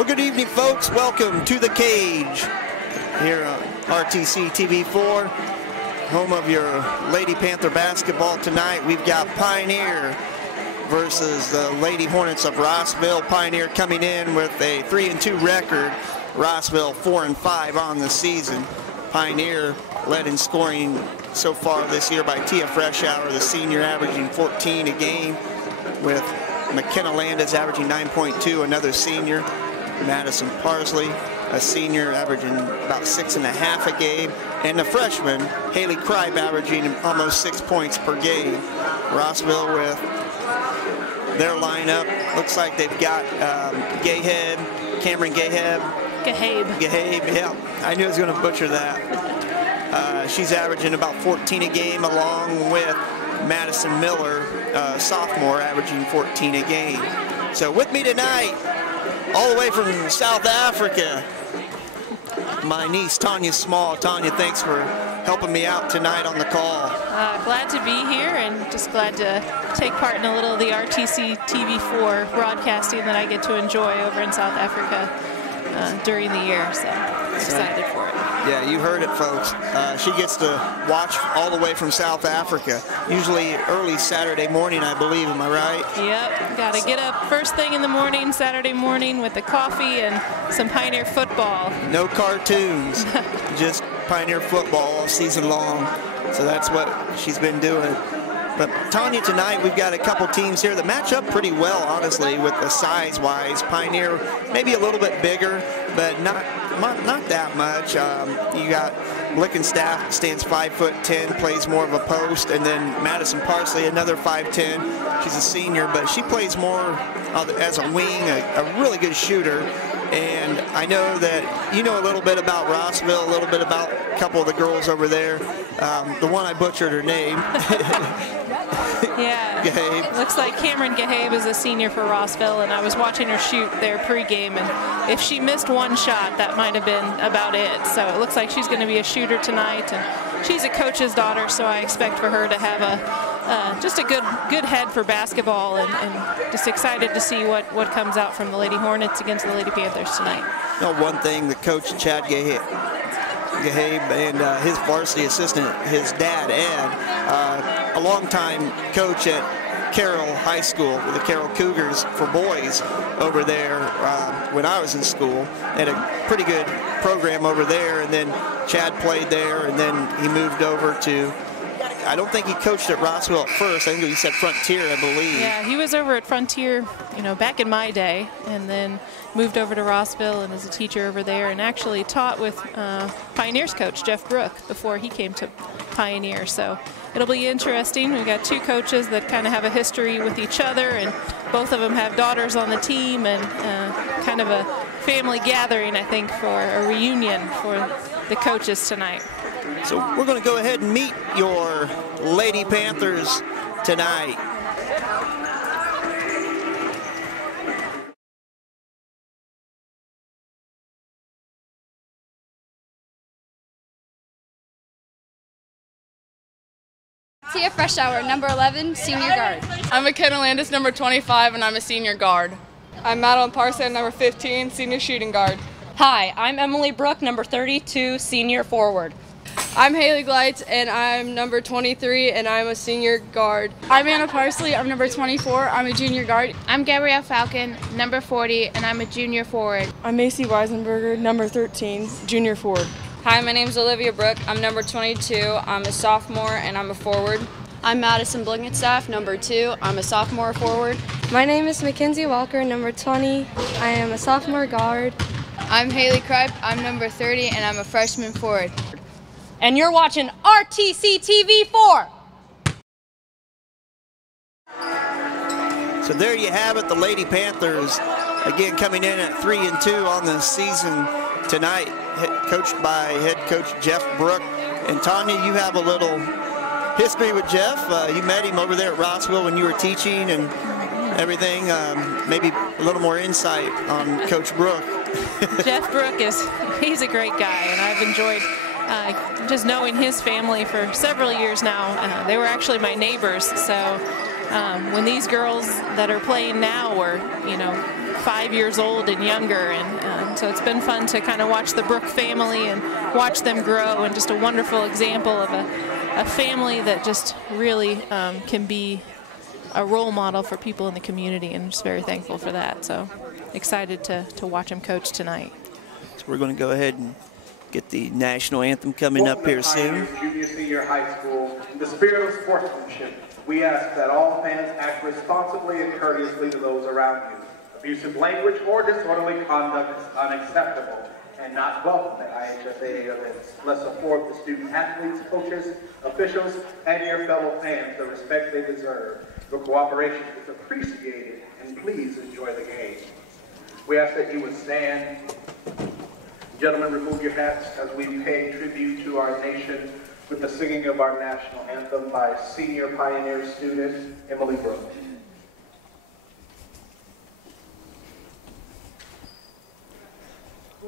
Well, good evening, folks. Welcome to The Cage here on RTC TV4, home of your Lady Panther basketball tonight. We've got Pioneer versus the Lady Hornets of Rossville. Pioneer coming in with a 3-2 record. Rossville 4-5 on the season. Pioneer led in scoring so far this year by Tia Freshour, the senior, averaging 14 a game, with McKenna Landis averaging 9.2, another senior. Madison Parsley, a senior, averaging about 6.5 a game, and the freshman Haley Kripe averaging almost 6 points per game. Rossville with their lineup, looks like they've got Cameron Gahabe, yeah, I knew I was going to butcher that. She's averaging about 14 a game, along with Madison Miller, sophomore, averaging 14 a game. So with me tonight, all the way from South Africa, my niece Tanya Small. Tanya, thanks for helping me out tonight on the call. Glad to be here, and just glad to take part in a little of the RTC TV4 broadcasting that I get to enjoy over in South Africa during the year, so I'm excited for it. Yeah, you heard it, folks. She gets to watch all the way from South Africa, usually early Saturday morning, I believe. Am I right? Yep, got to get up first thing in the morning, Saturday morning, with the coffee and some Pioneer football. No cartoons, just Pioneer football all season long. So that's what she's been doing. But Tanya, tonight we've got a couple teams here that match up pretty well, honestly, with the size-wise. Pioneer maybe a little bit bigger, but not that much. You got Blickenstaff, stands 5'10", plays more of a post, and then Madison Parsley, another 5'10". She's a senior, but she plays more as a wing, a really good shooter. And I know that you know a little bit about Rossville, a little bit about a couple of the girls over there. The one I butchered her name. Yeah, Gahabe. Looks like Cameron Gahabe is a senior for Rossville, and I was watching her shoot there pregame, and if she missed one shot, that might have been about it. So it looks like she's going to be a shooter tonight, and she's a coach's daughter, so I expect for her to have just a good head for basketball, and just excited to see what comes out from the Lady Hornets against the Lady Panthers tonight. You know, one thing, the coach, Chad Gahabe, and his varsity assistant, his dad, Ed, a longtime coach at Carroll High School with the Carroll Cougars for boys over there when I was in school. Had a pretty good program over there, and then Chad played there, and then he moved over to, I don't think he coached at Rossville at first. I think he said Frontier, I believe. Yeah, he was over at Frontier, you know, back in my day, and then moved over to Rossville and is a teacher over there, and actually taught with Pioneers coach Jeff Brook before he came to Pioneer. So it'll be interesting. We've got two coaches that kind of have a history with each other, and both of them have daughters on the team, and kind of a family gathering, I think, for a reunion for the coaches tonight. So we're going to go ahead and meet your Lady Panthers tonight. Tia Freshour, number 11, senior guard. I'm McKenna Landis, number 25, and I'm a senior guard. I'm Madeline Parson, number 15, senior shooting guard. Hi, I'm Emily Brook, number 32, senior forward. I'm Haley Gleitz, and I'm number 23, and I'm a senior guard. I'm Anna Parsley, I'm number 24, I'm a junior guard. I'm Gabrielle Falcon, number 40, and I'm a junior forward. I'm Macy Weisenberger, number 13, junior forward. Hi, my name's Olivia Brook. I'm number 22. I'm a sophomore, and I'm a forward. I'm Madison Blickenstaff, number 2. I'm a sophomore forward. My name is Mackenzie Walker, number 20. I am a sophomore guard. I'm Haley Kripe. I'm number 30, and I'm a freshman forward. And you're watching RTC TV4. So there you have it, the Lady Panthers, again coming in at 3-2 on the season tonight, coached by head coach Jeff Brook. And Tanya, you have a little history with Jeff. You met him over there at Rossville when you were teaching and everything. Maybe a little more insight on Coach Brook. Jeff Brook he's a great guy, and I've enjoyed just knowing his family for several years now. They were actually my neighbors, so when these girls that are playing now were, you know, 5 years old and younger, and so it's been fun to kind of watch the Brook family and watch them grow, and just a wonderful example of a family that just really can be a role model for people in the community, and I'm just very thankful for that. So excited to watch him coach tonight. So we're going to go ahead and get the national anthem coming up here soon. Junior, senior high school, in the spirit of sportsmanship, we ask that all fans act responsibly and courteously to those around you. Abusive language or disorderly conduct is unacceptable and not welcome at IHSA events. Let's afford the student athletes, coaches, officials, and your fellow fans the respect they deserve. Your cooperation is appreciated, and please enjoy the game. We ask that you would stand. Gentlemen, remove your hats as we pay tribute to our nation with the singing of our national anthem by senior Pioneer student Emily Brooks.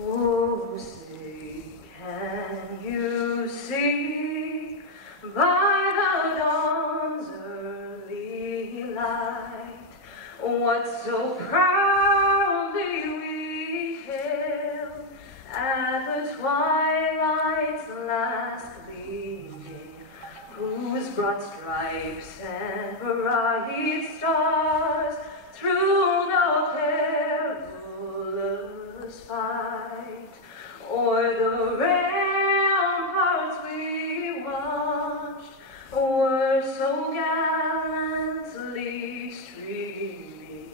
Oh, say, can you see by the dawn's early light what so proudly we hailed at the twilight's last gleaming, whose broad stripes and bright stars through the perilous fight o'er the ramparts we watched were so gallantly streaming,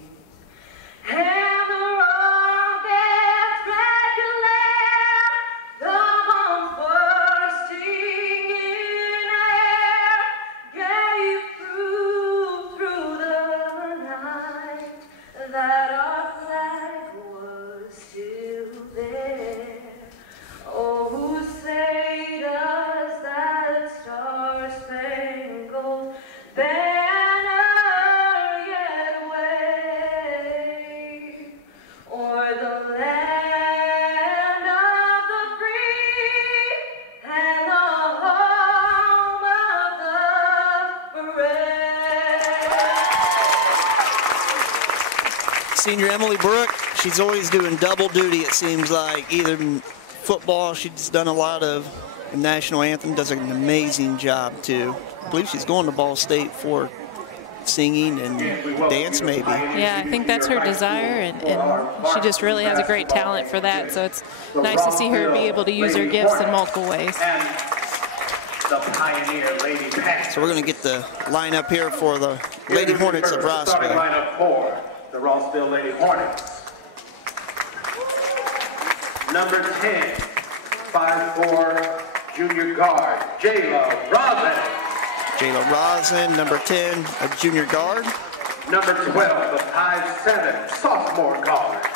and the rockets' red glare, the bombs bursting in air, gave proof through the night that our flag was still there. Oh, who say does that star-spangled banner yet wave o'er the land of the free and the home of the brave? Senior Emily Brooke, she's always doing double duty, it seems like. Either in football, she's done a lot of, the national anthem, does an amazing job too. I believe she's going to Ball State for singing and dance maybe. Yeah, I think that's her desire, and she just really has a great talent for that, so it's nice to see her be able to use her gifts in multiple ways. The Pioneer Lady Panthers. So we're going to get the lineup here for the Lady Hornets of Rossville. Lineup for the Rossville Lady Hornets. Number 10, 5'4", junior guard, Jayla Rosin. Jayla Rosin, number 10, a junior guard. Number 12, the 5'7", sophomore guard,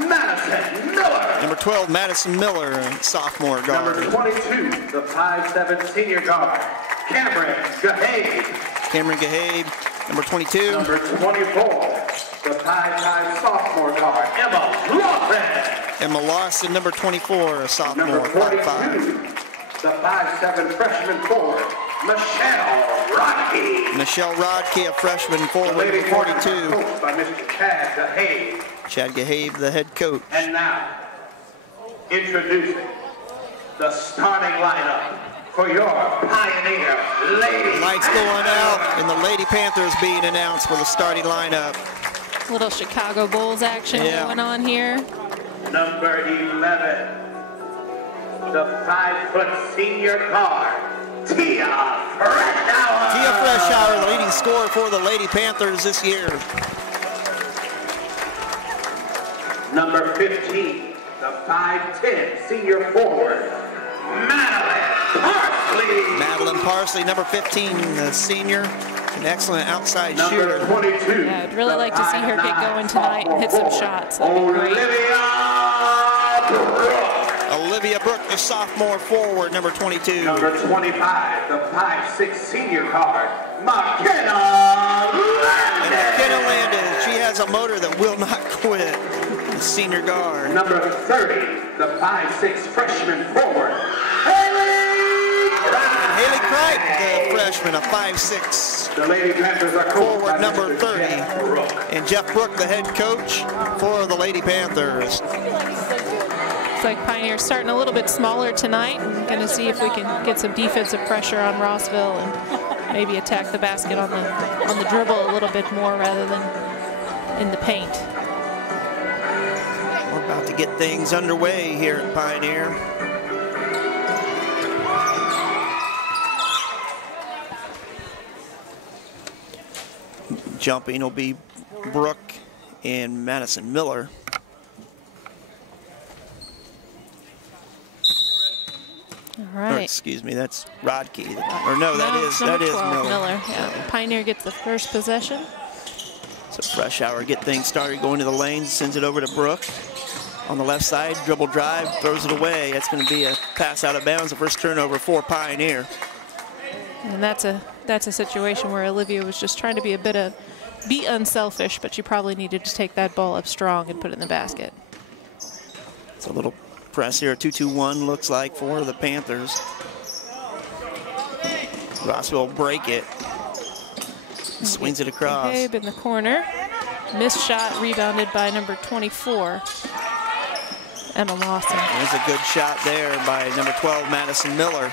Madison Miller. Number 12, Madison Miller, sophomore guard. Number 22, the 5'7", senior guard, Cameron Gahabe. Cameron Gahabe, number 22. Number 24, the 5'5", sophomore guard, Emma Lawson. Emma Lawson, number 24, a sophomore, number 42, the 5'7", freshman forward, Michelle Rodkey. Michelle Rodkey, a freshman forward, Lady 42. Coached by Mr. Chad Gahabe. Chad Gahabe, the head coach. And now, introducing the starting lineup for your Pioneer Lady. Lights going out, and the Lady Panthers being announced for the starting lineup. Little Chicago Bulls action going on here. Number 11, the 5-foot senior guard, Tia Freshour. Tia Freshour, the leading scorer for the Lady Panthers this year. Number 15, the 5'10", senior forward, Madeline Parsley. Madeline Parsley, number 15, the senior. An excellent outside shooter. Number 22. Yeah, I'd really like to see her get going tonight and hit some shots. Olivia Brooke, the sophomore forward, number 22. Number 25, the 5'6", senior guard, McKenna Landis. McKenna Landis, she has a motor that will not quit. The senior guard. Number 30, the 5'6", freshman forward, Haley Cripe, the freshman, a 5'6". The Lady Panthers are forward number 30. And Jeff Brook, the head coach for the Lady Panthers. Looks like Pioneer's starting a little bit smaller tonight. I'm going to see if we can get some defensive pressure on Rossville and maybe attack the basket on the dribble a little bit more rather than in the paint. We're about to get things underway here at Pioneer. Jumping will be Brooke and Madison Miller. All right. Or, excuse me, that's Rodkey. Or no, that is Miller. Yeah. Pioneer gets the first possession. So Fresh Hour get things started, going to the lane, sends it over to Brooke. On the left side, dribble drive, throws it away. That's going to be a pass out of bounds, the first turnover for Pioneer. And that's a situation where Olivia was just trying to be unselfish, but she probably needed to take that ball up strong and put it in the basket. It's a little press here, 2-2-1 looks like for the Panthers. Rossville break it. Swings it across. Gabe in the corner. Missed shot, rebounded by number 24, Emma Lawson. There's a good shot there by number 12, Madison Miller.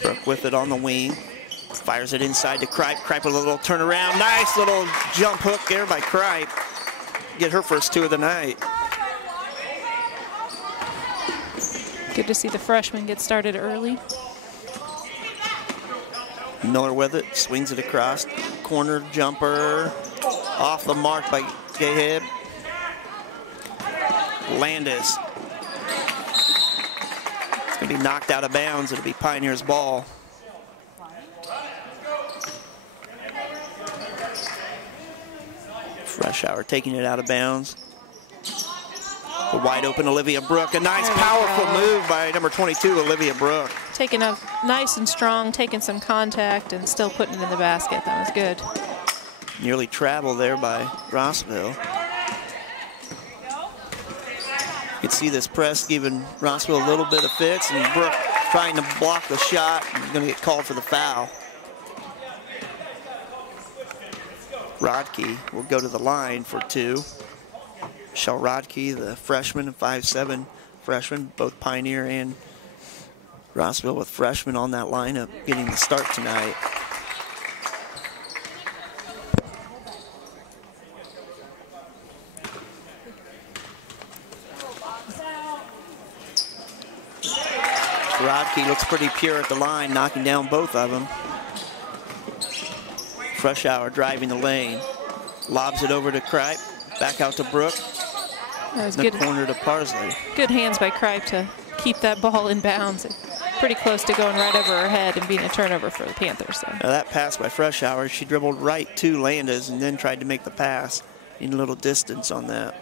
Brooke with it on the wing. Fires it inside to Cripe. Cripe with a little turnaround. Nice little jump hook there by Cripe. Get her first two of the night. Good to see the freshman get started early. Miller with it, swings it across. Corner jumper. Off the mark by Gayhead. Landis. It's going to be knocked out of bounds. It'll be Pioneer's ball. Fresh Hour taking it out of bounds. The wide open Olivia Brooke. A nice, powerful move by number 22, Olivia Brooke. Taking up nice and strong, taking some contact, and still putting it in the basket. That was good. Nearly traveled there by Rossville. You can see this press giving Rossville a little bit of fits, and Brooke trying to block the shot. He's going to get called for the foul. Rodkey will go to the line for two. Michelle Rodkey, the freshman, 5'7" freshman, both Pioneer and Rossville with freshmen on that lineup getting the start tonight. Rodkey looks pretty pure at the line, knocking down both of them. Fresh Hour driving the lane. Lobs it over to Cripe. Back out to Brooke. That was in good. The corner to Parsley. Good hands by Cripe to keep that ball in bounds. Pretty close to going right over her head and being a turnover for the Panthers. So. Now that pass by Fresh Hour, she dribbled right to Landis and then tried to make the pass. Need a little distance on that.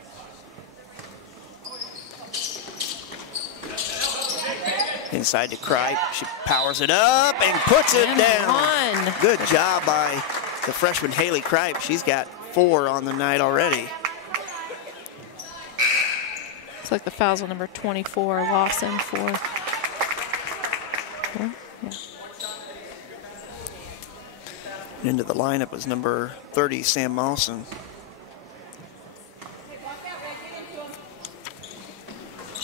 Inside to Cripe. She powers it up and puts it down. Good job by the freshman Haley Cripe. She's got 4 on the night already. It's like the foul's on number 24, Lawson for. Yeah. Into the lineup was number 30, Sam Mawson.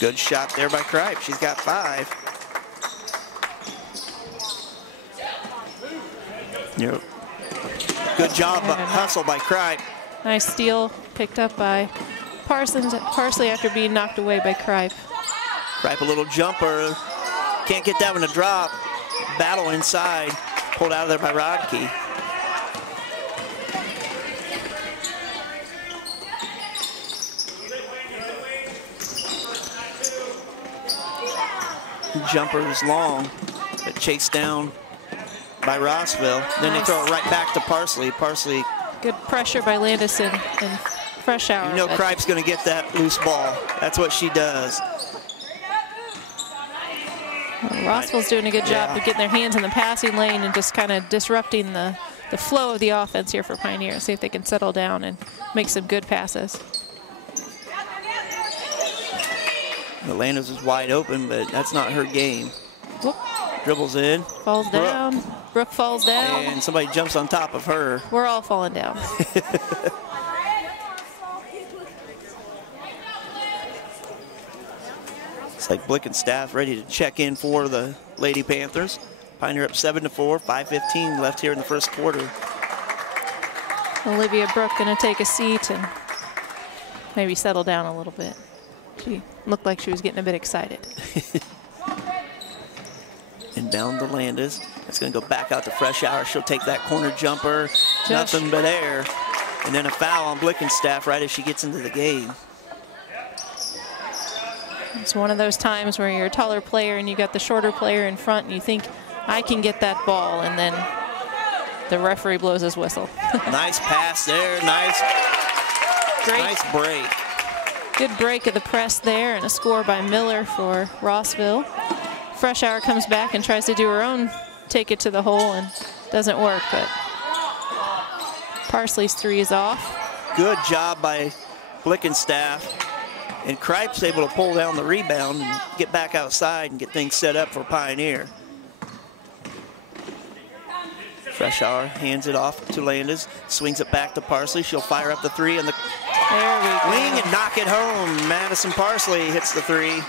Good shot there by Cripe. She's got 5. Yep. Good job, hustle by Cripe. Nice steal picked up by Parsley after being knocked away by Cripe. Cripe a little jumper. Can't get that one to drop. Battle inside. Pulled out of there by Rodkey. Jumper is long, but chased down by Rossville. Then they throw it right back to Parsley. Parsley. Good pressure by Landis and Fresh Hour. You know Cripe's going to get that loose ball. That's what she does. Well, Rossville's doing a good job of getting their hands in the passing lane and just kind of disrupting the flow of the offense here for Pioneer. See if they can settle down and make some good passes. Landis is wide open, but that's not her game. Whoop. Dribbles in. Falls down. Brooke falls down. And somebody jumps on top of her. We're all falling down. It's like Blick and staff ready to check in for the Lady Panthers. Pioneer up 7-4, 5:15 left here in the first quarter. Olivia Brooke going to take a seat and maybe settle down a little bit. She looked like she was getting a bit excited. And down to Landis. It's going to go back out to Freshour. She'll take that corner jumper. Nothing but air. And then a foul on Blickenstaff right as she gets into the game. It's one of those times where you're a taller player and you got the shorter player in front and you think, I can get that ball, and then the referee blows his whistle. Nice pass there. Nice break. Good break of the press there, and a score by Miller for Rossville. Freshour comes back and tries to do her own take it to the hole and doesn't work, but Parsley's three is off. Good job by Blickenstaff. And Kripe's able to pull down the rebound and get back outside and get things set up for Pioneer. Freshour hands it off to Landis, swings it back to Parsley. She'll fire up the three on the wing and knock it home. Madison Parsley hits the three.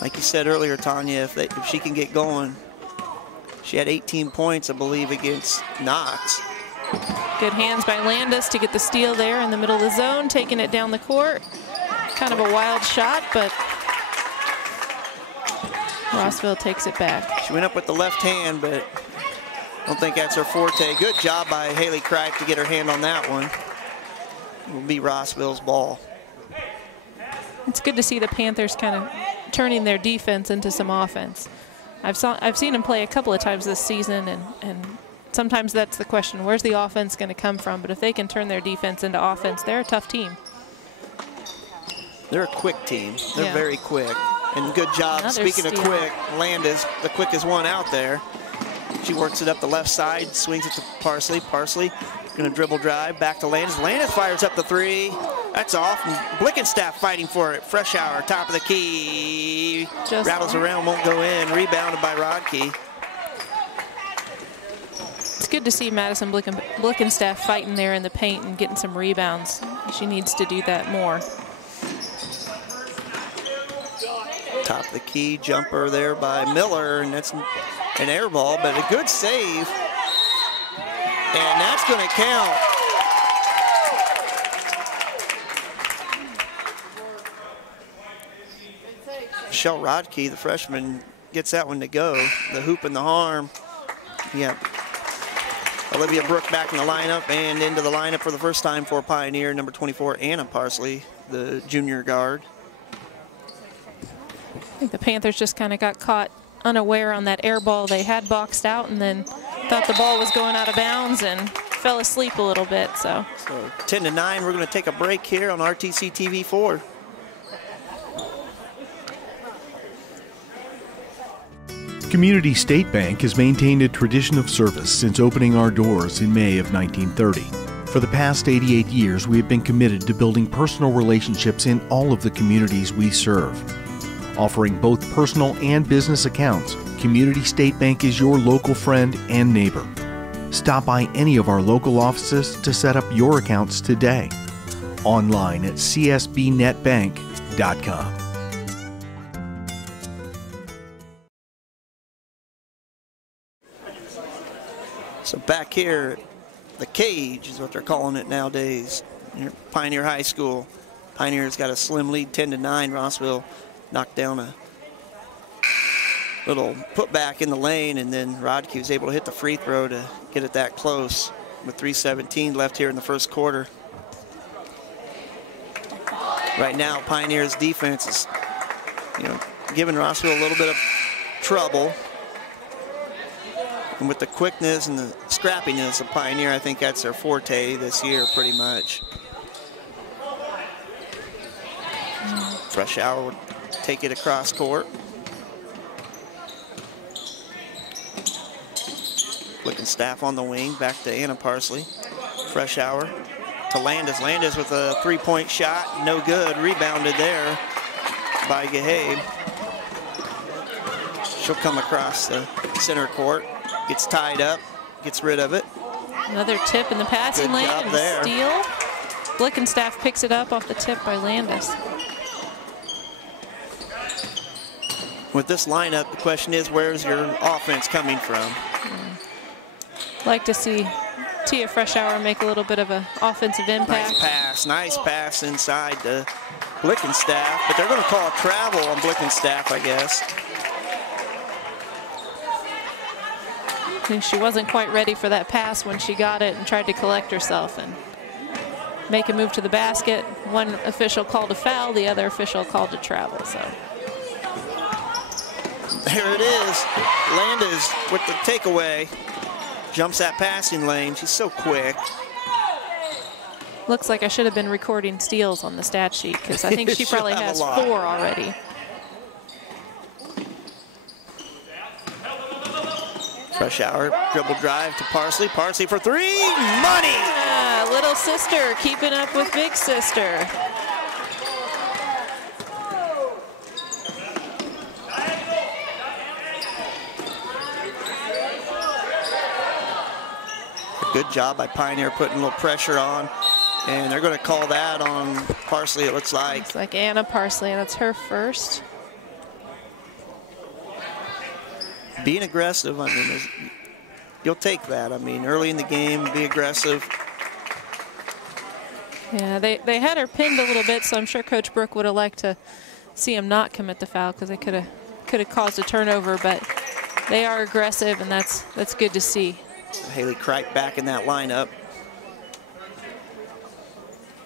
Like you said earlier, Tanya, if she can get going. She had 18 points, I believe, against Knox. Good hands by Landis to get the steal there in the middle of the zone, taking it down the court. Kind of a wild shot, but Rossville takes it back. She went up with the left hand, but I don't think that's her forte. Good job by Haley Kripe to get her hand on that one. It will be Rossville's ball. It's good to see the Panthers kind of turning their defense into some offense. I've seen them play a couple of times this season, and sometimes that's the question, where's the offense going to come from? But if they can turn their defense into offense, they're a tough team. They're a quick team. They're very quick. And good job, speaking of quick, Landis, the quickest one out there. She works it up the left side, swings it to Parsley. Parsley going to dribble drive, back to Landis. Landis fires up the three. That's off. And Blickenstaff fighting for it. Freshour, top of the key. Rattles around, won't go in. Rebounded by Rodkey. It's good to see Madison Blickenstaff fighting there in the paint and getting some rebounds. She needs to do that more. Top of the key jumper there by Miller, and that's an air ball, but a good save. And that's going to count. Michelle Rodkey, the freshman, gets that one to go. The hoop and the harm. Yeah. Olivia Brooke back in the lineup and into the lineup for the first time for Pioneer, number 24, Anna Parsley, the junior guard. I think the Panthers just kind of got caught unaware on that air ball they had boxed out, and then thought the ball was going out of bounds and fell asleep a little bit. So 10-9, we're going to take a break here on RTC TV 4. Community State Bank has maintained a tradition of service since opening our doors in May of 1930. For the past 88 years, we have been committed to building personal relationships in all of the communities we serve. Offering both personal and business accounts, Community State Bank is your local friend and neighbor. Stop by any of our local offices to set up your accounts today. Online at csbnetbank.com. So back here, the cage is what they're calling it nowadays. Near Pioneer High School. Pioneer's got a slim lead, 10-9. Rossville knocked down a little putback in the lane, and then Rodkey was able to hit the free throw to get it that close with 3:17 left here in the first quarter. Right now, Pioneer's defense is, giving Rossville a little bit of trouble. And with the quickness and the scrappiness of Pioneer, I think that's their forte this year pretty much. Freshour would take it across court. Blickenstaff on the wing, back to Anna Parsley. Freshour to Landis. Landis with a three-point shot, no good. Rebounded there by Gahabe. She'll come across the center court, gets tied up, gets rid of it. Another tip in the passing lane and a steal. Blickenstaff picks it up off the tip by Landis. With this lineup, the question is, where's your offense coming from? Like to see Tia Freshour make a little bit of an offensive impact. Nice pass inside to Blickenstaff, but they're going to call a travel on Blickenstaff, I guess. I think she wasn't quite ready for that pass when she got it and tried to collect herself and make a move to the basket. One official called a foul, the other official called a travel. So there it is. Landis with the takeaway. Jumps that passing lane. She's so quick. Looks like I should have been recording steals on the stat sheet because I think she probably has 4 already. Freshour, dribble drive to Parsley. Parsley for 3. Money! Yeah, little sister keeping up with big sister. Good job by Pioneer putting a little pressure on. And they're going to call that on Parsley, it looks like. It's like Anna Parsley, and it's her first. Being aggressive, I mean, you'll take that. I mean, early in the game, be aggressive. Yeah, they had her pinned a little bit, so I'm sure Coach Brooke would have liked to see him not commit the foul because they could have caused a turnover, but they are aggressive, and that's good to see. Haley Kripe back in that lineup.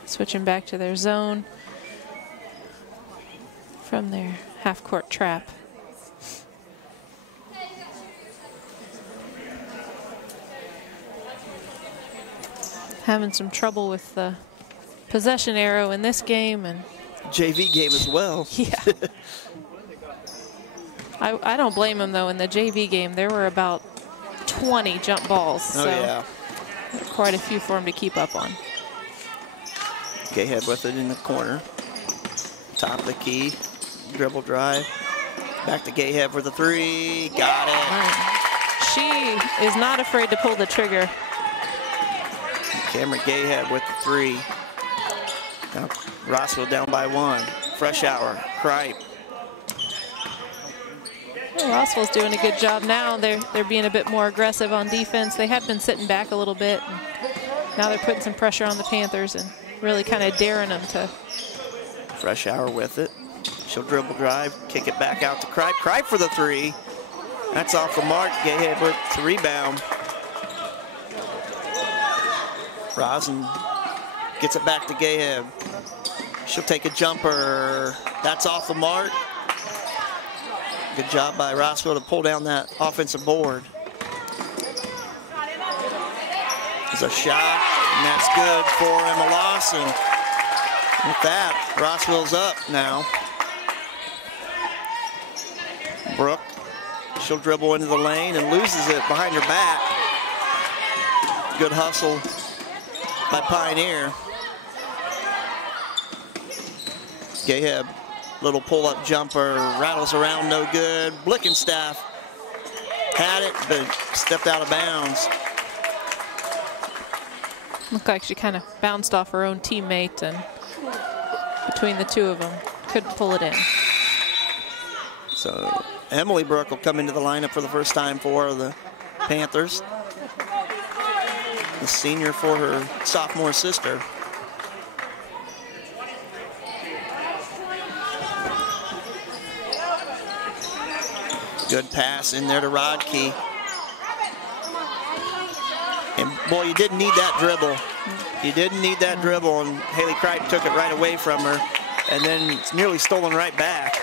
Switching back to their zone from their half-court trap. Having some trouble with the possession arrow in this game, and JV game as well. Yeah. I don't blame him though. In the JV game, there were about 20 jump balls. So yeah. Quite a few for him to keep up on. Gahead with it in the corner. Top of the key. Dribble drive. Back to Gahead for the 3. Got it. She is not afraid to pull the trigger. Cameron Gahead with the 3. Now Rossville down by 1. Freshour, Kripe. Well, Rossville's doing a good job now. They're being a bit more aggressive on defense. They had been sitting back a little bit. And now they're putting some pressure on the Panthers and really kind of daring them to. Freshour with it. She'll dribble drive, kick it back out to Kripe. Kripe for the 3. That's off the mark. Gahead with the rebound. Rosen gets it back to Gahead. She'll take a jumper. That's off the mark. Good job by Rossville to pull down that offensive board. There's a shot, and that's good for Emma Lawson. With that, Rossville's up now. Brooke, she'll dribble into the lane and loses it behind her back. Good hustle by Pioneer. Gahead, little pull-up jumper, rattles around, no good. Blickenstaff had it, but stepped out of bounds. Looked like she kind of bounced off her own teammate, and between the two of them, couldn't pull it in. So Emily Brooke will come into the lineup for the first time for the Panthers. The senior for her sophomore sister. Good pass in there to Rodkey. And boy, you didn't need that dribble. You didn't need that dribble, and Haley Kripe took it right away from her, and then it's nearly stolen right back.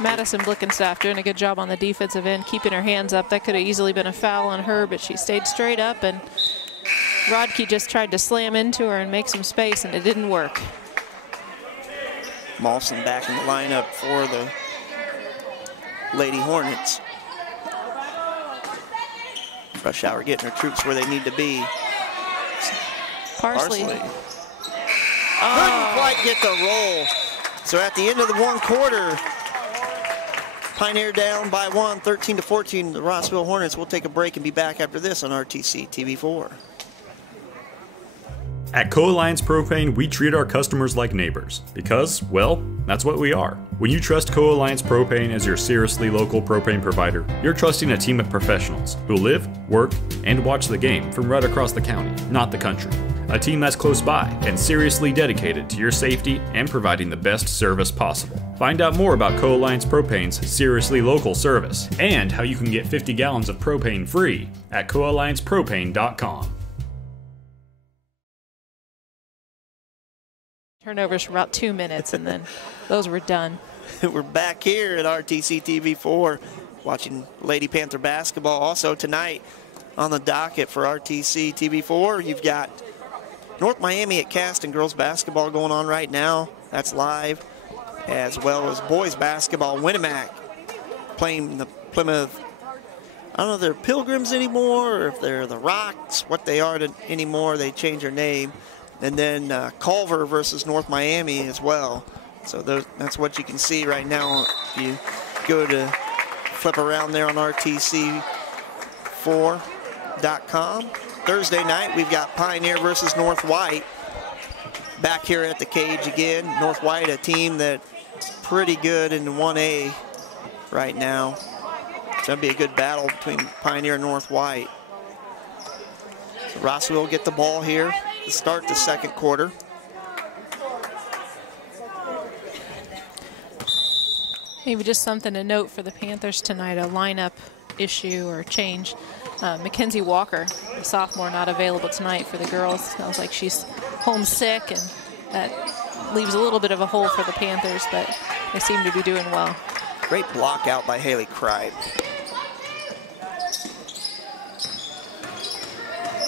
Madison Blickenstaff doing a good job on the defensive end, keeping her hands up. That could have easily been a foul on her, but she stayed straight up, and Rodkey just tried to slam into her and make some space, and it didn't work. Mawson back in the lineup for the Lady Hornets. Freshour getting her troops where they need to be. Parsley. Couldn't quite get the roll. So at the end of the one quarter, Pioneer down by 1, 13-14. The Rossville Hornets will take a break and be back after this on RTC TV4. At Co-Alliance Propane, we treat our customers like neighbors because, well, that's what we are. When you trust Co-Alliance Propane as your seriously local propane provider, you're trusting a team of professionals who live, work, and watch the game from right across the county, not the country. A team that's close by and seriously dedicated to your safety and providing the best service possible. Find out more about Co-Alliance Propane's seriously local service and how you can get 50 gallons of propane free at coalliancepropane.com. Turnovers for about 2 minutes, and then those were done. We're back here at RTC TV4 watching Lady Panther basketball. Also tonight on the docket for RTC TV4, you've got North Miami at Caston girls basketball going on right now. That's live, as well as boys basketball. Winnemac playing the Plymouth. I don't know if they're Pilgrims anymore or if they're the Rocks, what they are anymore. They changed their name. And then Culver versus North Miami as well. So that's what you can see right now. If you go to flip around there on RTC4.com. Thursday night, we've got Pioneer versus North White. Back here at the cage again. North White, a team that's pretty good in 1A right now. It's going to be a good battle between Pioneer and North White. So Rossville will get the ball here to start the second quarter. Maybe just something to note for the Panthers tonight, a lineup issue or change. Mackenzie Walker, the sophomore, not available tonight for the girls. Sounds like she's homesick, and that leaves a little bit of a hole for the Panthers, but they seem to be doing well. Great block out by Haley Kripe.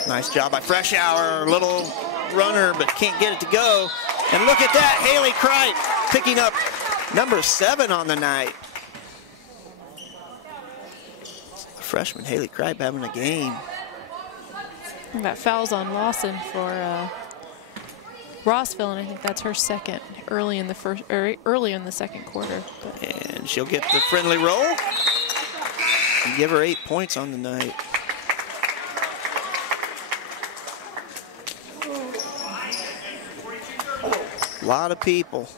Nice job by Fresh Hour, little runner, but can't get it to go. And look at that, Haley Kripe picking up number 7 on the night. Freshman Haley Kripe having a game. We've got fouls on Lawson for Rossville, and I think that's her second early in the second quarter. And she'll get the friendly roll and give her 8 points on the night. A lot of people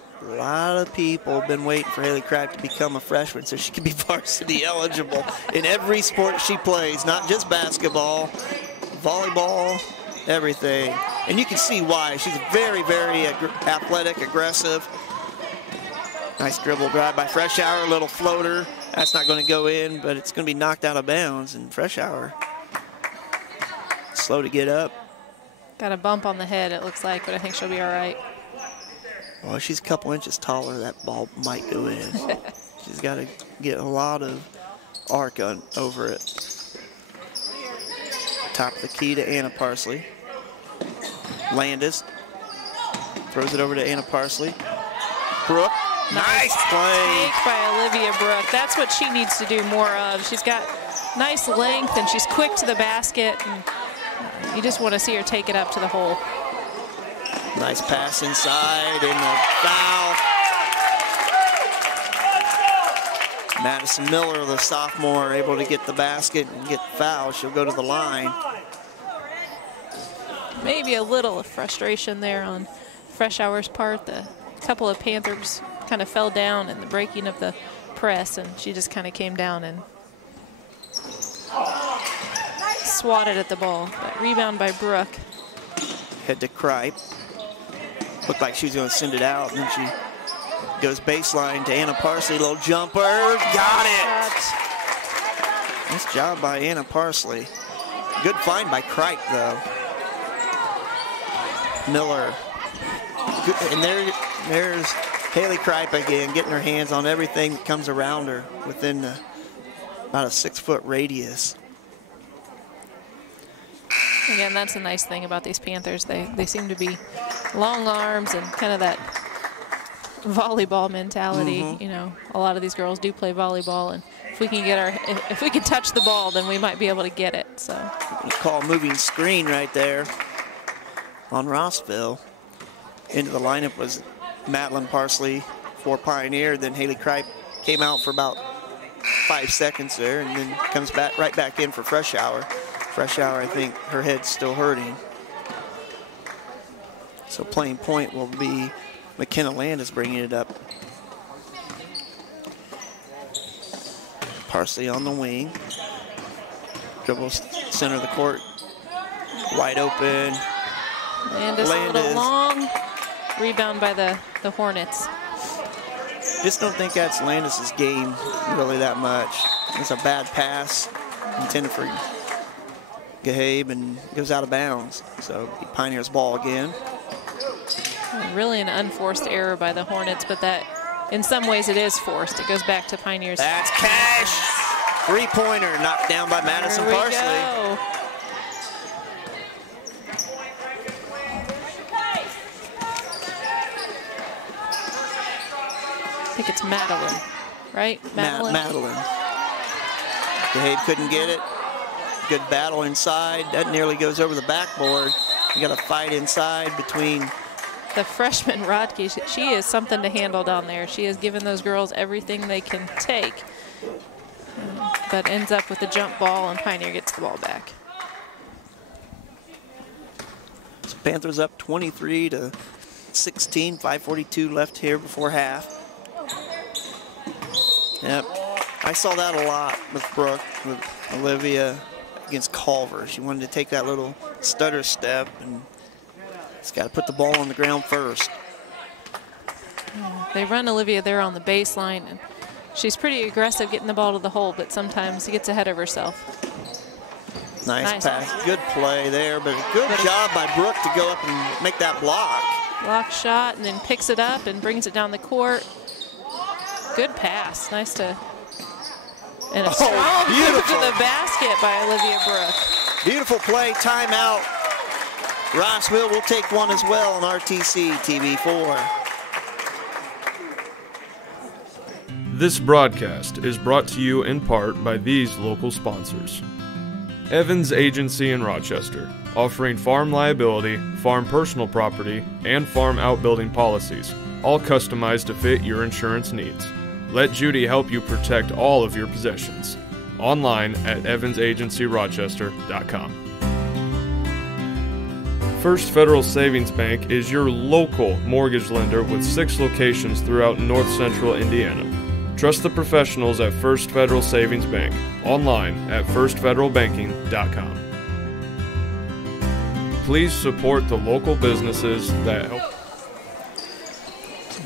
have been waiting for Haley Kripe to become a freshman so she can be varsity eligible in every sport she plays, not just basketball, volleyball, everything. And you can see why. She's very, very athletic, aggressive. Nice dribble drive by Fresh Hour, a little floater. That's not going to go in, but it's going to be knocked out of bounds. And Fresh Hour, slow to get up. Got a bump on the head, it looks like, but I think she'll be all right. Well, she's a couple inches taller. That ball might go in. She's got to get a lot of arc over it. Top of the key to Anna Parsley. Landis throws it over to Anna Parsley. Brooke, nice play. Take by Olivia Brooke. That's what she needs to do more of. She's got nice length and she's quick to the basket. And you just want to see her take it up to the hole. Nice pass inside and a foul. Madison Miller, the sophomore, able to get the basket and get the foul. She'll go to the line. Maybe a little frustration there on Fresh Hour's part. The couple of Panthers kind of fell down in the breaking of the press, and she just kind of came down and swatted at the ball. But rebound by Brooke. Head to Kripe. Looked like she was going to send it out, and then she goes baseline to Anna Parsley. Little jumper. Got it. Nice job by Anna Parsley. Good find by Kripe, though. Miller. And there's Haley Kripe again, getting her hands on everything that comes around her within about a 6-foot radius. Again, that's a nice thing about these Panthers. They seem to be long arms and kind of that volleyball mentality. You know, a lot of these girls do play volleyball, and if we can touch the ball, then we might be able to get it. So call moving screen right there. on Rossville. Into the lineup was Madeline Parsley for Pioneer. Then Haley Kripe came out for about 5 seconds there and then comes right back in for Freshour. Freshour, I think her head's still hurting. So playing point will be McKenna Landis bringing it up. Parsley on the wing. Dribbles center of the court. Wide open. Landis a little long. Rebound by the Hornets. Just don't think that's Landis' game really that much. It's a bad pass intended for Gahabe and goes out of bounds. So Pioneer's ball again. Really an unforced error by the Hornets, but that in some ways it is forced. It goes back to Pioneer's. That's Cash. Three-pointer knocked down by Madison Parsley. Go. I think it's Madeline, right? Madeline. Gahabe couldn't get it. Good battle inside. That nearly goes over the backboard. You got a fight inside between the freshman Rodke. She is something to handle down there. She has given those girls everything they can take, but ends up with a jump ball, and Pioneer gets the ball back. So Panthers up 23-16, 5:42 left here before half. Yep, I saw that a lot with Brooke, with Olivia against Culver. She wanted to take that little stutter step, and it's got to put the ball on the ground first. They run Olivia there on the baseline, and she's pretty aggressive getting the ball to the hole, but sometimes she gets ahead of herself. Nice pass, good play there, but a good job by Brooke to go up and make that block. Block shot, and then picks it up and brings it down the court. Good pass, nice to, and a strong move to the basket by Olivia Brooke. Beautiful play, timeout. Rossville will take one as well on RTC TV4. This broadcast is brought to you in part by these local sponsors. Evans Agency in Rochester, offering farm liability, farm personal property, and farm outbuilding policies, all customized to fit your insurance needs. Let Judy help you protect all of your possessions. Online at evansagencyrochester.com. First Federal Savings Bank is your local mortgage lender with 6 locations throughout North Central Indiana. Trust the professionals at First Federal Savings Bank. Online at firstfederalbanking.com. Please support the local businesses that help.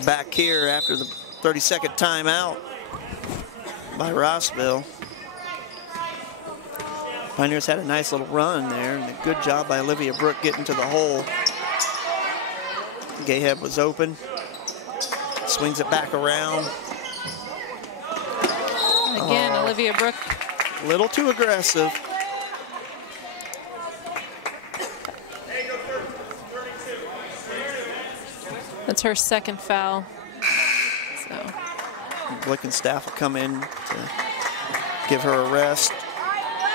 Back here after the 30-second timeout by Rossville. Pioneers had a nice little run there, and a good job by Olivia Brooke getting to the hole. Gahabe was open, swings it back around. Again, Olivia Brooke. A little too aggressive. That's her second foul. So Blickenstaff will come in to give her a rest.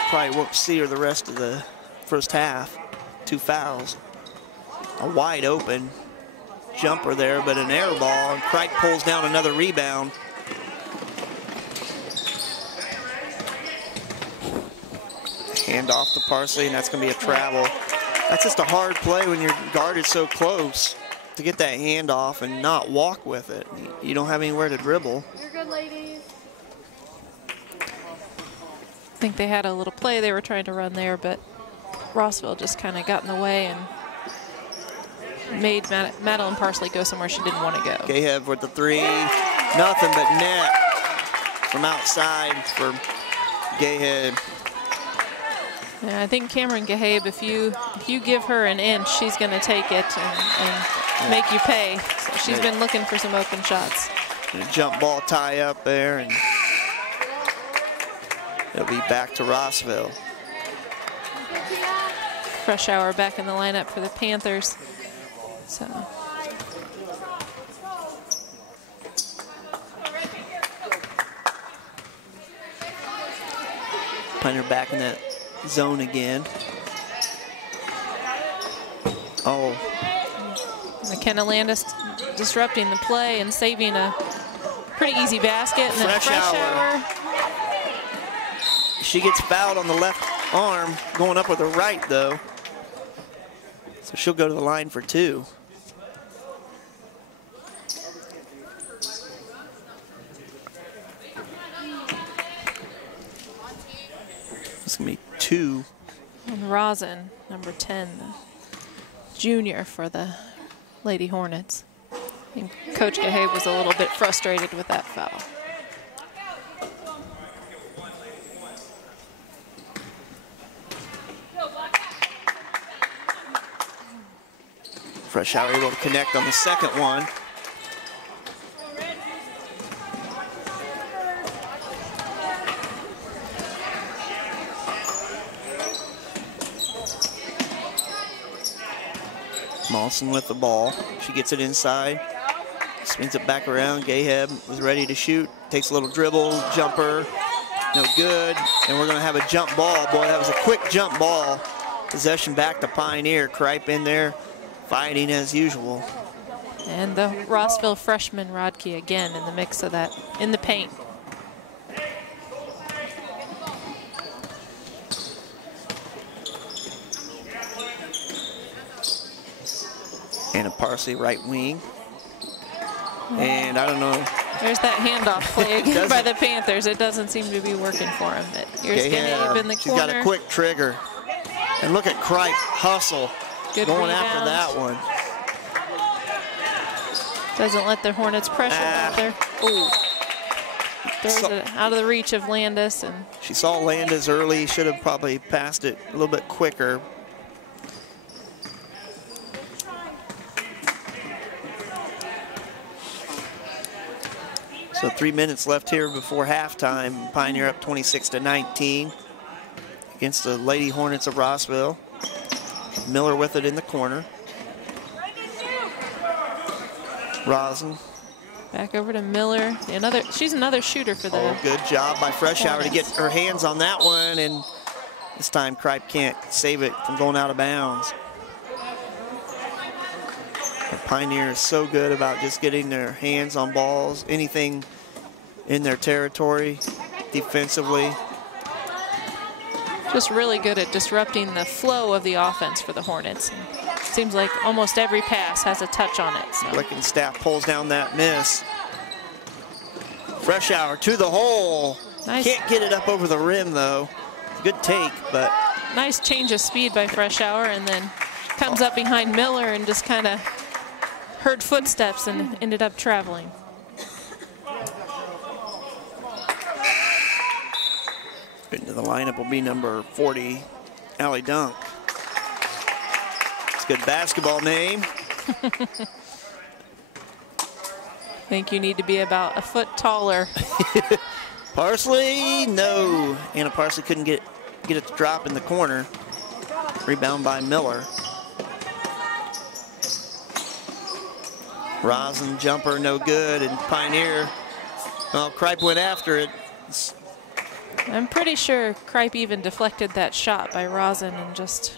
Probably won't see her the rest of the first half. 2 fouls. A wide open jumper there, but an air ball, and Kripe pulls down another rebound. Hand off to Parsley, and that's going to be a travel. That's just a hard play when your guard is so close to get that hand off and not walk with it. You don't have anywhere to dribble. You're good, ladies. I think they had a little play they were trying to run there, but Rossville just kind of got in the way and made Madeline Parsley go somewhere she didn't want to go. Gahabe with the 3. Nothing but net from outside for Gahabe. Yeah, I think Cameron Gahabe, if you give her an inch, she's going to take it and make you pay. So she's been looking for some open shots. And a jump ball tie up there, and it'll be back to Rossville. Freshour back in the lineup for the Panthers. So Pioneer back in that zone again. Oh. McKenna Landis disrupting the play and saving a pretty easy basket. And then Freshour. She gets fouled on the left arm, going up with her right, though. So she'll go to the line for 2. It's going to be 2. And Rosin, number 10, the junior for the Lady Hornets. I think Coach Gahabe was a little bit frustrated with that foul. Freshour able to connect on the second one. Mawson with the ball. She gets it inside. Spins it back around. Gahabe was ready to shoot. Takes a little dribble, jumper. No good. And we're going to have a jump ball. Boy, that was a quick jump ball. Possession back to Pioneer. Kripe in there, fighting as usual. And the Rossville freshman Rodkey again in the mix of that, in the paint. Anna Parsley, right wing. And I don't know. There's that handoff play again by the Panthers. It doesn't seem to be working for him. But here's Gahabe in the corner. She's got a quick trigger. And look at Kripe hustle. Good going rebound. After that one. Doesn't let the Hornets pressure out there. Ooh. Throws it out of the reach of Landis. And she saw Landis early. Should have probably passed it a little bit quicker. So 3 minutes left here before halftime. Pioneer up 26-19 against the Lady Hornets of Rossville. Miller with it in the corner. Rosin. Back over to Miller. She's another shooter for the good job by Freshour to get her hands on that one, and this time Kripe can't save it from going out of bounds. The Pioneer is so good about just getting their hands on balls, anything in their territory defensively. Just really good at disrupting the flow of the offense for the Hornets. And it seems like almost every pass has a touch on it. So. Blickenstaff pulls down that miss. Freshour to the hole. Nice. Can't get it up over the rim though. Good take, but. Nice change of speed by Freshour, and then comes up behind Miller and just kind of heard footsteps and ended up traveling. Into the lineup will be number 40, Allie Dunk. It's a good basketball name. I think you need to be about a foot taller. Parsley, no. Anna Parsley couldn't get it to drop in the corner. Rebound by Miller. Rosin jumper, no good, and Pioneer, well, Kripe went after it. I'm pretty sure Kripe even deflected that shot by Rosin, and just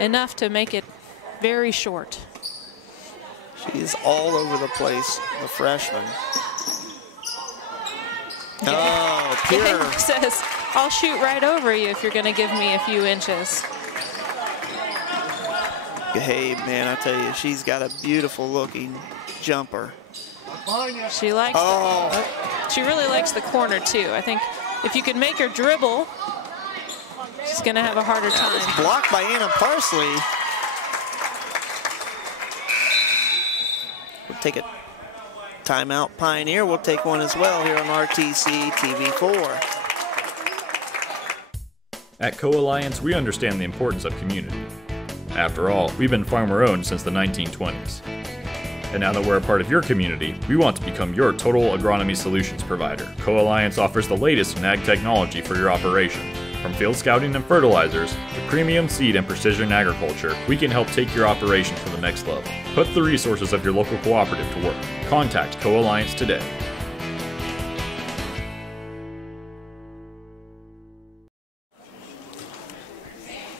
enough to make it very short. She is all over the place, the freshman. Oh, pure. He says, I'll shoot right over you if you're going to give me a few inches. Gahabe, man, I tell you, she's got a beautiful looking jumper. She likes she really likes the corner too. I think if you can make her dribble, she's going to have a harder time. That was blocked by Anna Parsley. We'll take a timeout. Pioneer will take one as well here on RTC TV4. At Co-Alliance, we understand the importance of community. After all, we've been farmer-owned since the 1920s. And now that we're a part of your community, we want to become your total agronomy solutions provider. Co-Alliance offers the latest in ag technology for your operation. From field scouting and fertilizers to premium seed and precision agriculture, we can help take your operation to the next level. Put the resources of your local cooperative to work. Contact Co-Alliance today.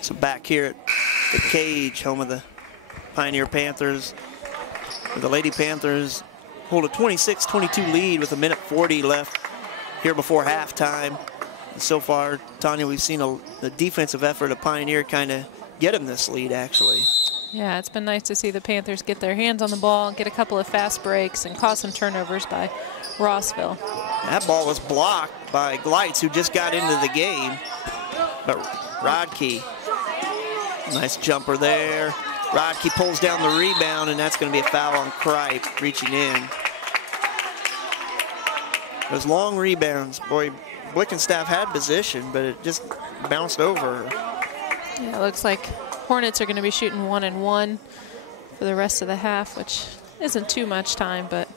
So back here at the Cage, home of the Pioneer Panthers, the Lady Panthers hold a 26-22 lead with 1:40 left here before halftime. And so far, Tanya, we've seen the defensive effort of Pioneer kind of get them this lead, actually. Yeah, it's been nice to see the Panthers get their hands on the ball, get a couple of fast breaks, and cause some turnovers by Rossville. That ball was blocked by Gleitz, who just got into the game. But Rodkey, nice jumper there. Rodkey pulls down the rebound, and that's going to be a foul on Kripe, reaching in. Those long rebounds, boy, Blickenstaff had position, but it just bounced over. Yeah, it looks like Hornets are going to be shooting 1-1 for the rest of the half, which isn't too much time, but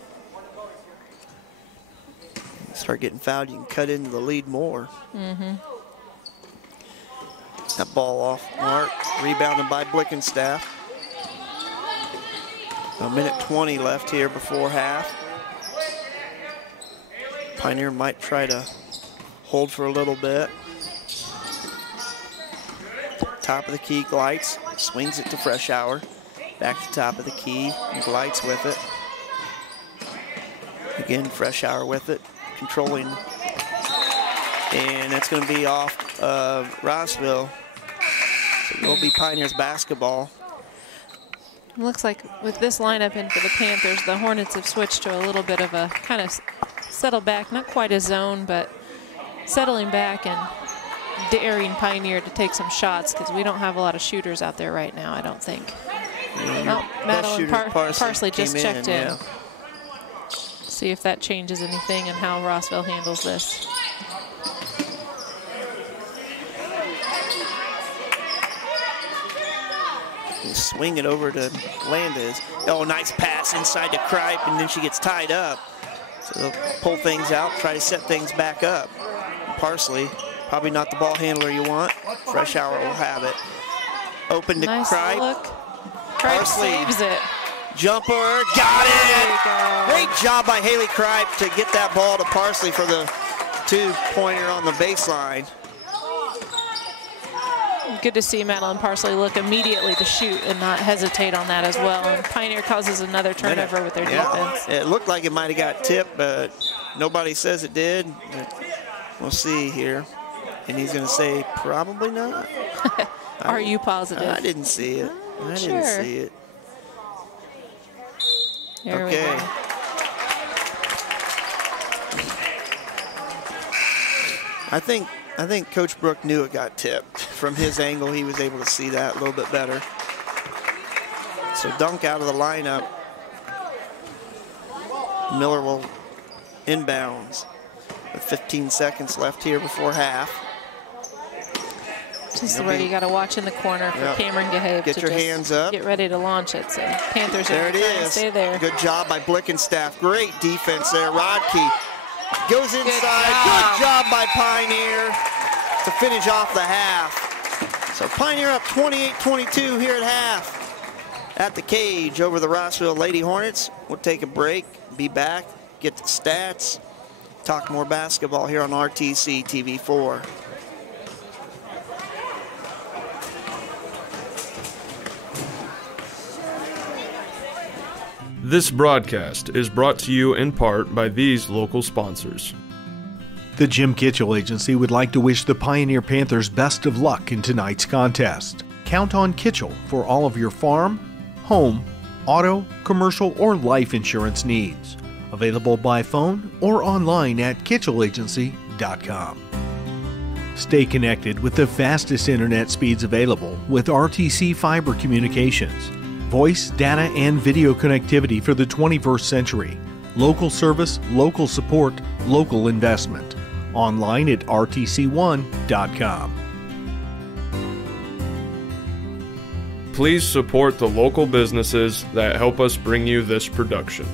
start getting fouled, you can cut into the lead more. That ball off mark, rebounded by Blickenstaff. 1:20 left here before half. Pioneer might try to hold for a little bit. Top of the key, Gleitz swings it to Freshour. Back to top of the key, and Gleitz with it. Again, Freshour with it, controlling. And that's going to be off Rossville. So it will be Pioneers basketball. it looks like with this lineup and for the Panthers, the Hornets have switched to a little bit of a kind of settle back, not quite a zone, but settling back and daring Pioneer to take some shots because we don't have a lot of shooters out there right now, I don't think. Oh, Madeline Parsley just checked in. Yeah. See if that changes anything and how Rossville handles this. You swing it over to Landis. Oh, nice pass inside to Kripe, and then she gets tied up. So they'll pull things out, try to set things back up. Parsley, probably not the ball handler you want. Freshour will have it. Open to nice Kripe. Look. Kripe saves it. Jumper, got it! Great job by Haley Kripe to get that ball to Parsley for the two-pointer on the baseline. Good to see Madeline Parsley look immediately to shoot and not hesitate on that as well. And Pioneer causes another turnover with their defense. It looked like it might have got tipped, but nobody says it did. We'll see here. And he's going to say, probably not. Are you positive? I didn't see it. I didn't see it. Here we go. I think Coach Brook knew it got tipped. From his angle, he was able to see that a little bit better. So dunk out of the lineup. Miller will inbounds with 15 seconds left here before half. This is the way you got to watch in the corner for Cameron Gahave. Get your hands up. Get ready to launch it. So Panthers there are it trying is. to stay there. Good job by Blickenstaff. Great defense there. Rodkey goes inside. Good job by Pioneer to finish off the half. So Pioneer up 28-22 here at half at the cage over the Rossville Lady Hornets. We'll take a break, be back, get the stats, talk more basketball here on RTC TV4. This broadcast is brought to you in part by these local sponsors. The Jim Kitchell Agency would like to wish the Pioneer Panthers best of luck in tonight's contest. Count on Kitchell for all of your farm, home, auto, commercial, or life insurance needs. Available by phone or online at kitchellagency.com. Stay connected with the fastest internet speeds available with RTC Fiber Communications. Voice, data, and video connectivity for the 21st century. Local service, local support, local investment. Online at rtc1.com. Please support the local businesses that help us bring you this production.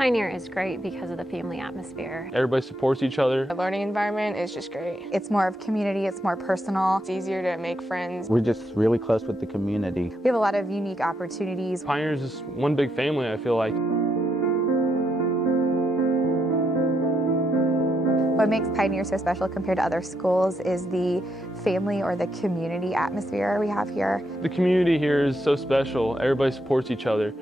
Pioneer is great because of the family atmosphere. Everybody supports each other. The learning environment is just great. It's more of community, it's more personal. It's easier to make friends. We're just really close with the community. We have a lot of unique opportunities. Pioneer is just one big family, I feel like. What makes Pioneer so special compared to other schools is the family or the community atmosphere we have here. The community here is so special. Everybody supports each other.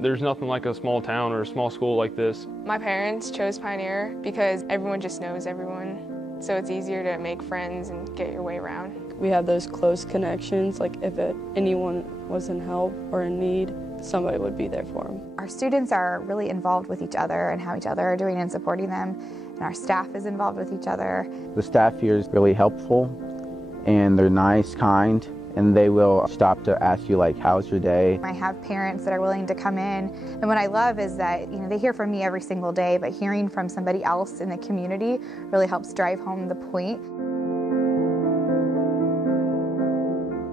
There's nothing like a small town or a small school like this. My parents chose Pioneer because everyone just knows everyone, so it's easier to make friends and get your way around. We have those close connections, like if anyone was in help or in need, somebody would be there for them. Our students are really involved with each other and how each other are doing and supporting them, and our staff is involved with each other. The staff here is really helpful, and they're nice, kind, and they will stop to ask you, like, how's your day? I have parents that are willing to come in, and what I love is that they hear from me every single day, but hearing from somebody else in the community really helps drive home the point.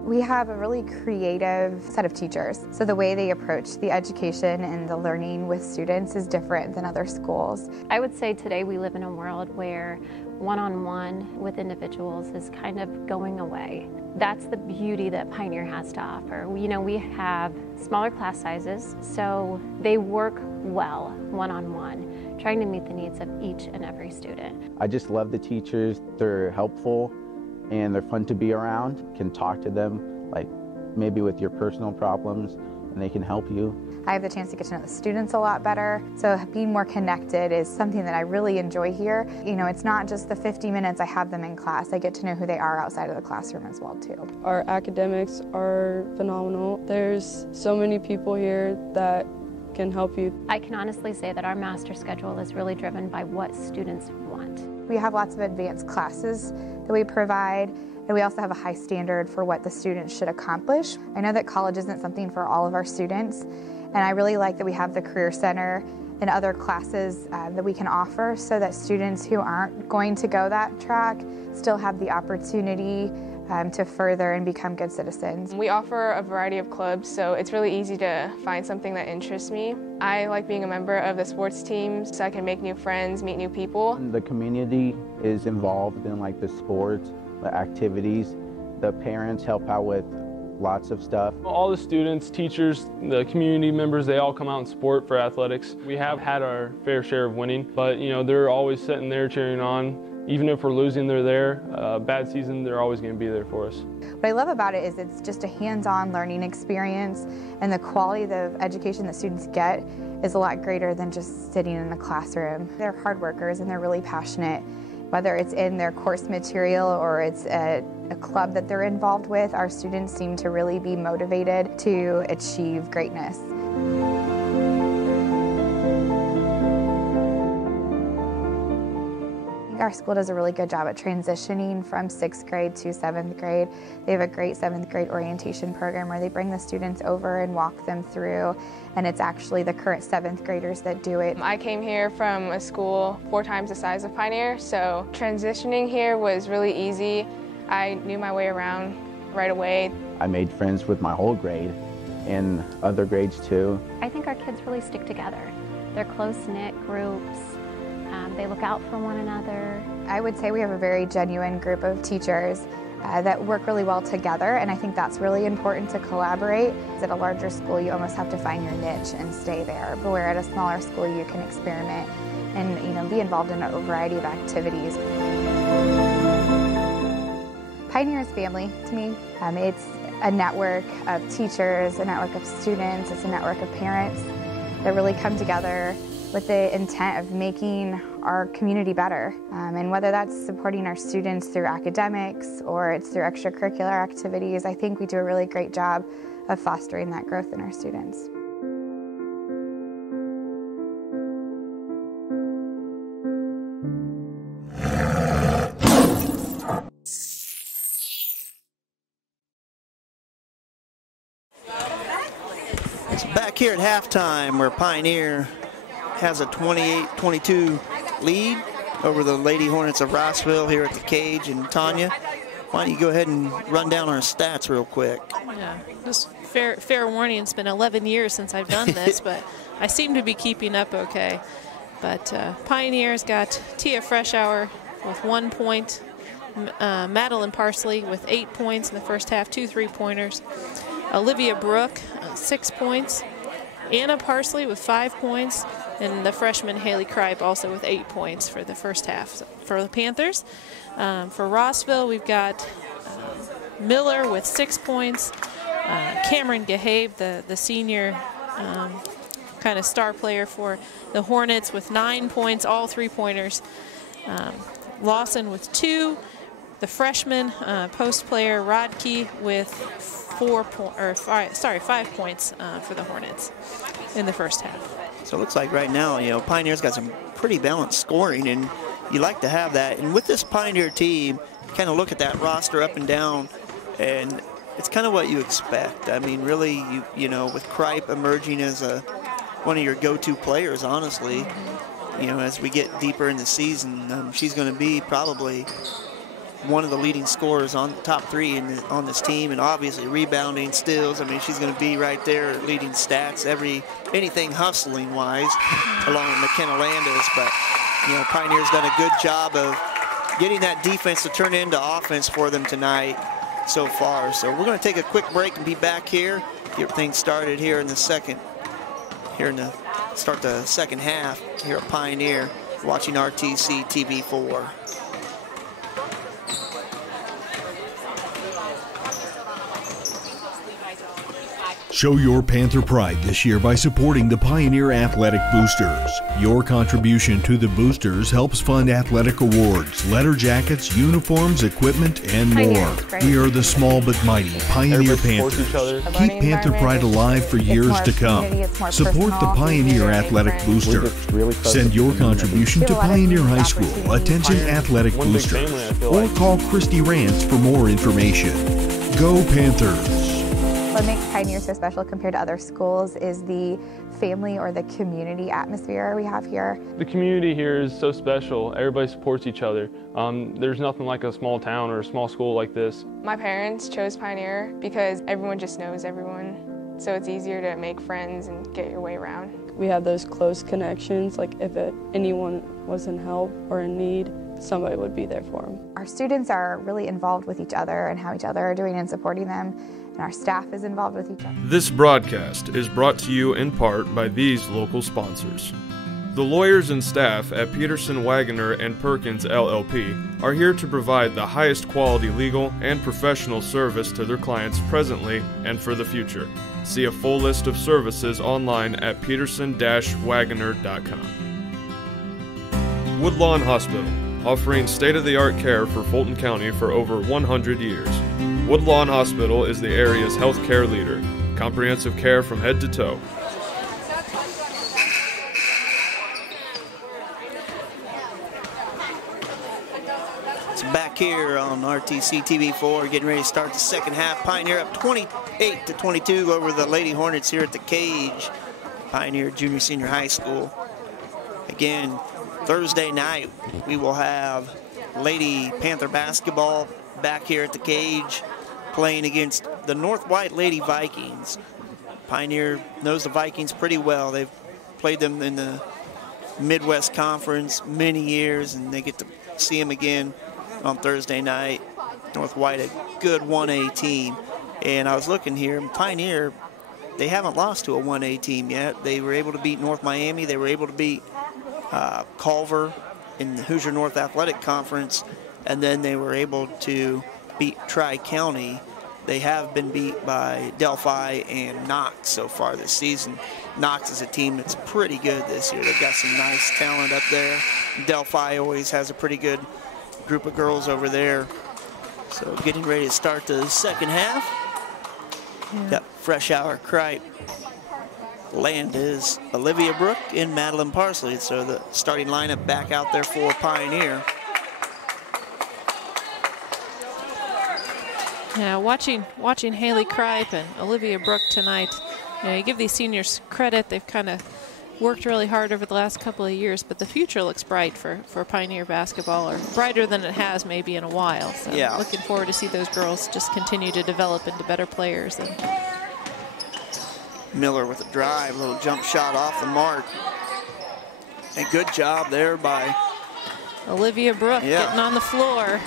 We have a really creative set of teachers, so the way they approach the education and the learning with students is different than other schools. I would say today we live in a world where one-on-one with individuals is kind of going away. That's the beauty that Pioneer has to offer. We have smaller class sizes, so they work well one-on-one, trying to meet the needs of each and every student. I just love the teachers. They're helpful, and they're fun to be around. You can talk to them, like maybe with your personal problems, and they can help you. I have the chance to get to know the students a lot better, so being more connected is something that I really enjoy here. It's not just the 50 minutes I have them in class. I get to know who they are outside of the classroom as well too. Our academics are phenomenal. There's so many people here that can help you. I can honestly say that our master schedule is really driven by what students want. We have lots of advanced classes that we provide, and we also have a high standard for what the students should accomplish. I know that college isn't something for all of our students, and I really like that we have the Career Center and other classes that we can offer so that students who aren't going to go that track still have the opportunity to further and become good citizens. We offer a variety of clubs, so it's really easy to find something that interests me. I like being a member of the sports team so I can make new friends, meet new people. The community is involved in like the sports, the activities. The parents help out with lots of stuff. All the students, teachers, the community members, they all come out and support for athletics. We have had our fair share of winning, but they're always sitting there cheering on. Even if we're losing, they're there. Bad season, they're always going to be there for us. What I love about it is it's just a hands-on learning experience, and the quality of education that students get is a lot greater than just sitting in a classroom. They're hard workers and they're really passionate. Whether it's in their course material or it's a club that they're involved with, our students seem to really be motivated to achieve greatness. Our school does a really good job at transitioning from 6th grade to 7th grade. They have a great 7th grade orientation program where they bring the students over and walk them through, and it's actually the current 7th graders that do it. I came here from a school 4 times the size of Pioneer, so transitioning here was really easy. I knew my way around right away. I made friends with my whole grade and other grades too. I think our kids really stick together. They're close-knit groups. They look out for one another. I would say we have a very genuine group of teachers that work really well together, and I think that's really important to collaborate. At a larger school, you almost have to find your niche and stay there, but where at a smaller school, you can experiment and be involved in a variety of activities. Pioneer is family to me. It's a network of teachers, a network of students, it's a network of parents that really come together with the intent of making our community better. And whether that's supporting our students through academics or it's through extracurricular activities, I think we do a really great job of fostering that growth in our students. It's back here at halftime where Pioneer has a 28-22 lead over the Lady Hornets of Rossville here at the Cage. And Tanya, Why don't you go ahead and run down our stats real quick? Yeah, just fair warning, it's been 11 years since I've done this, but I seem to be keeping up okay. But Pioneers got Tia Freshour with 1 point, Madeline Parsley with 8 points in the first half, 2 3-pointers. Olivia Brooke, 6 points. Anna Parsley with 5 points. And the freshman Haley Kripe also with 8 points for the first half for the Panthers. For Rossville, we've got Miller with 6 points. Cameron Gahabe, the senior kind of star player for the Hornets with 9 points, all 3-pointers. Lawson with 2. The freshman post player Rodkey with 5 points for the Hornets in the first half. So it looks like right now, you know, Pioneer's got some pretty balanced scoring, and you like to have that. And with this Pioneer team, you kind of look at that roster up and down, and it's kind of what you expect. I mean, really, you know, with Kripe emerging as one of your go-to players, honestly, you know, as we get deeper in the season, she's going to be probably one of the leading scorers on the top 3 on this team, and obviously rebounding, steals. I mean, she's going to be right there leading stats, anything hustling wise, along with McKenna Landis. But you know, Pioneer's done a good job of getting that defense to turn into offense for them tonight so far. So we're going to take a quick break and be back here, get things started here in the start the second half here at Pioneer, watching RTC TV4. Show your Panther pride this year by supporting the Pioneer Athletic Boosters. Your contribution to the Boosters helps fund athletic awards, letter jackets, uniforms, equipment, and more. We are the small but mighty Pioneer Panthers. Keep Panther pride alive for years to come. Support the Pioneer Athletic Boosters. Send your contribution to Pioneer High School, attention athletic boosters, or call Christy Rance for more information. Go Panthers! What makes Pioneer so special compared to other schools is the family or the community atmosphere we have here. The community here is so special. Everybody supports each other. There's nothing like a small town or a small school like this. My parents chose Pioneer because everyone just knows everyone, so it's easier to make friends and get your way around. We have those close connections, like if anyone was in help or in need, somebody would be there for them. Our students are really involved with each other and how each other are doing and supporting them, and our staff is involved with each other. This broadcast is brought to you in part by these local sponsors. The lawyers and staff at Peterson, Wagoner & Perkins LLP are here to provide the highest quality legal and professional service to their clients presently and for the future. See a full list of services online at peterson-wagoner.com. Woodlawn Hospital, offering state-of-the-art care for Fulton County for over 100 years. Woodlawn Hospital is the area's health care leader. Comprehensive care from head to toe. It's back here on RTC TV4, getting ready to start the second half. Pioneer up 28-22 over the Lady Hornets here at the Cage. Pioneer Junior Senior High School. Again, Thursday night, we will have Lady Panther basketball back here at the Cage, playing against the North White Lady Vikings. Pioneer knows the Vikings pretty well. They've played them in the Midwest Conference many years, and they get to see them again on Thursday night. North White, a good 1A team. And I was looking here, Pioneer, they haven't lost to a 1A team yet. They were able to beat North Miami. They were able to beat Culver in the Hoosier North Athletic Conference, and then they were able to beat Tri-County. They have been beat by Delphi and Knox so far this season. Knox is a team that's pretty good this year. They've got some nice talent up there. Delphi always has a pretty good group of girls over there. So getting ready to start the second half. Got Freshour, Kripe, Landis, Olivia Brooke, and Madeline Parsley. So the starting lineup back out there for Pioneer. Yeah, watching Haley Kripe and Olivia Brooke tonight, you know, you give these seniors credit. They've kind of worked really hard over the last couple of years, but the future looks bright for Pioneer basketball, or brighter than it has maybe in a while. So yeah. Looking forward to see those girls just continue to develop into better players. And Miller with a drive, little jump shot off the mark. And good job there by Olivia Brooke getting on the floor.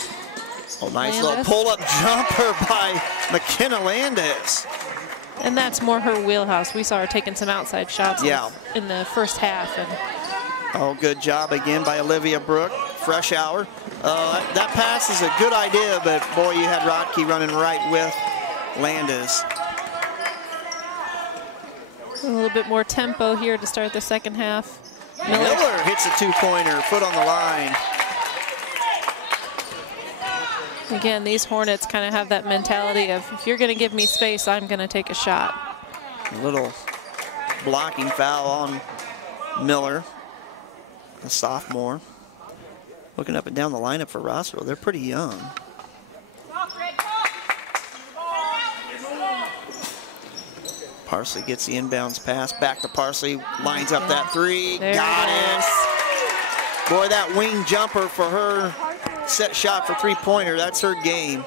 Oh, nice little pull-up jumper by McKenna Landis. And that's more her wheelhouse. We saw her taking some outside shots in the first half. And oh, good job again by Olivia Brooke. Fresh hour. That pass is a good idea, but boy, you had Rodkey running right with Landis. A little bit more tempo here to start the second half. Miller hits a two-pointer, foot on the line. Again, these Hornets kind of have that mentality of, if you're going to give me space, I'm going to take a shot. A little blocking foul on Miller, a sophomore. Looking up and down the lineup for Rossville, they're pretty young. Parsley gets the inbounds pass, back to Parsley, lines up that three, got it. Boy, that wing jumper for her, set shot for three-pointer, that's her game.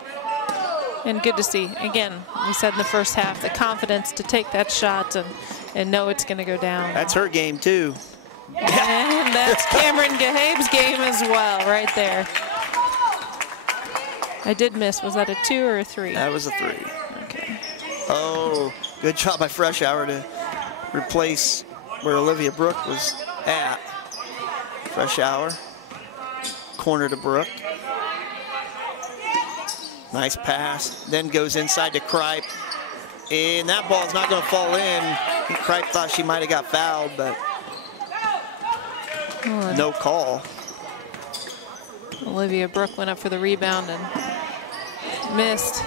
And good to see, again, we said in the first half, the confidence to take that shot and know it's going to go down. That's her game too. And that's Cameron Gahabe's game as well, right there. I did miss, was that a 2 or a 3? That was a 3. Okay. Oh, good job by Freshour to replace where Olivia Brooke was at. Freshour, corner to Brooke. Nice pass, then goes inside to Kripe. And that ball's not gonna fall in. Kripe thought she might have got fouled, but no call. Olivia Brooke went up for the rebound and missed.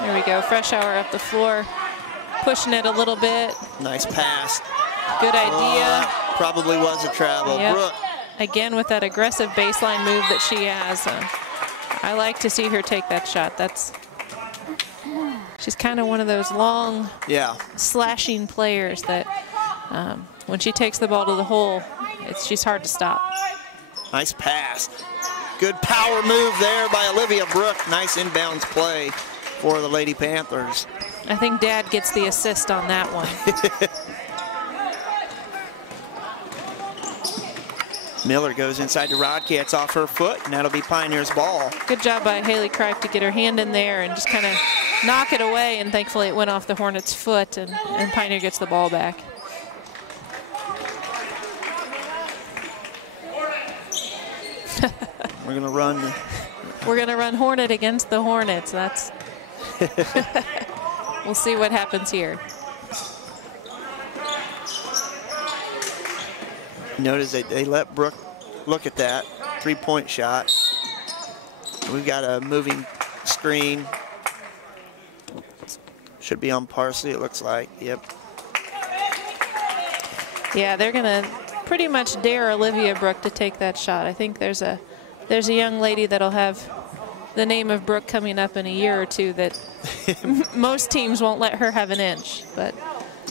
There we go, Freshour up the floor, pushing it a little bit. Nice pass. Good idea. Probably was a travel. Yep. Brooke. Again with that aggressive baseline move that she has. I like to see her take that shot. She's kind of one of those long, slashing players that when she takes the ball to the hole, she's hard to stop. Nice pass. Good power move there by Olivia Brooke. Nice inbounds play for the Lady Panthers. I think Dad gets the assist on that one. Miller goes inside to Rodkey. It's off her foot, and that'll be Pioneer's ball. Good job by Haley Kripe to get her hand in there and just kind of knock it away, and thankfully it went off the Hornets' foot, and Pioneer gets the ball back. We're gonna run. We're gonna run Hornet against the Hornets. That's. We'll see what happens here. Notice they let Brooke look at that three-point shot. We've got a moving screen. Should be on Parsley, it looks like. Yep. Yeah, they're gonna pretty much dare Olivia Brooke to take that shot. I think there's a young lady that'll have the name of Brooke coming up in a year or two that most teams won't let her have an inch. But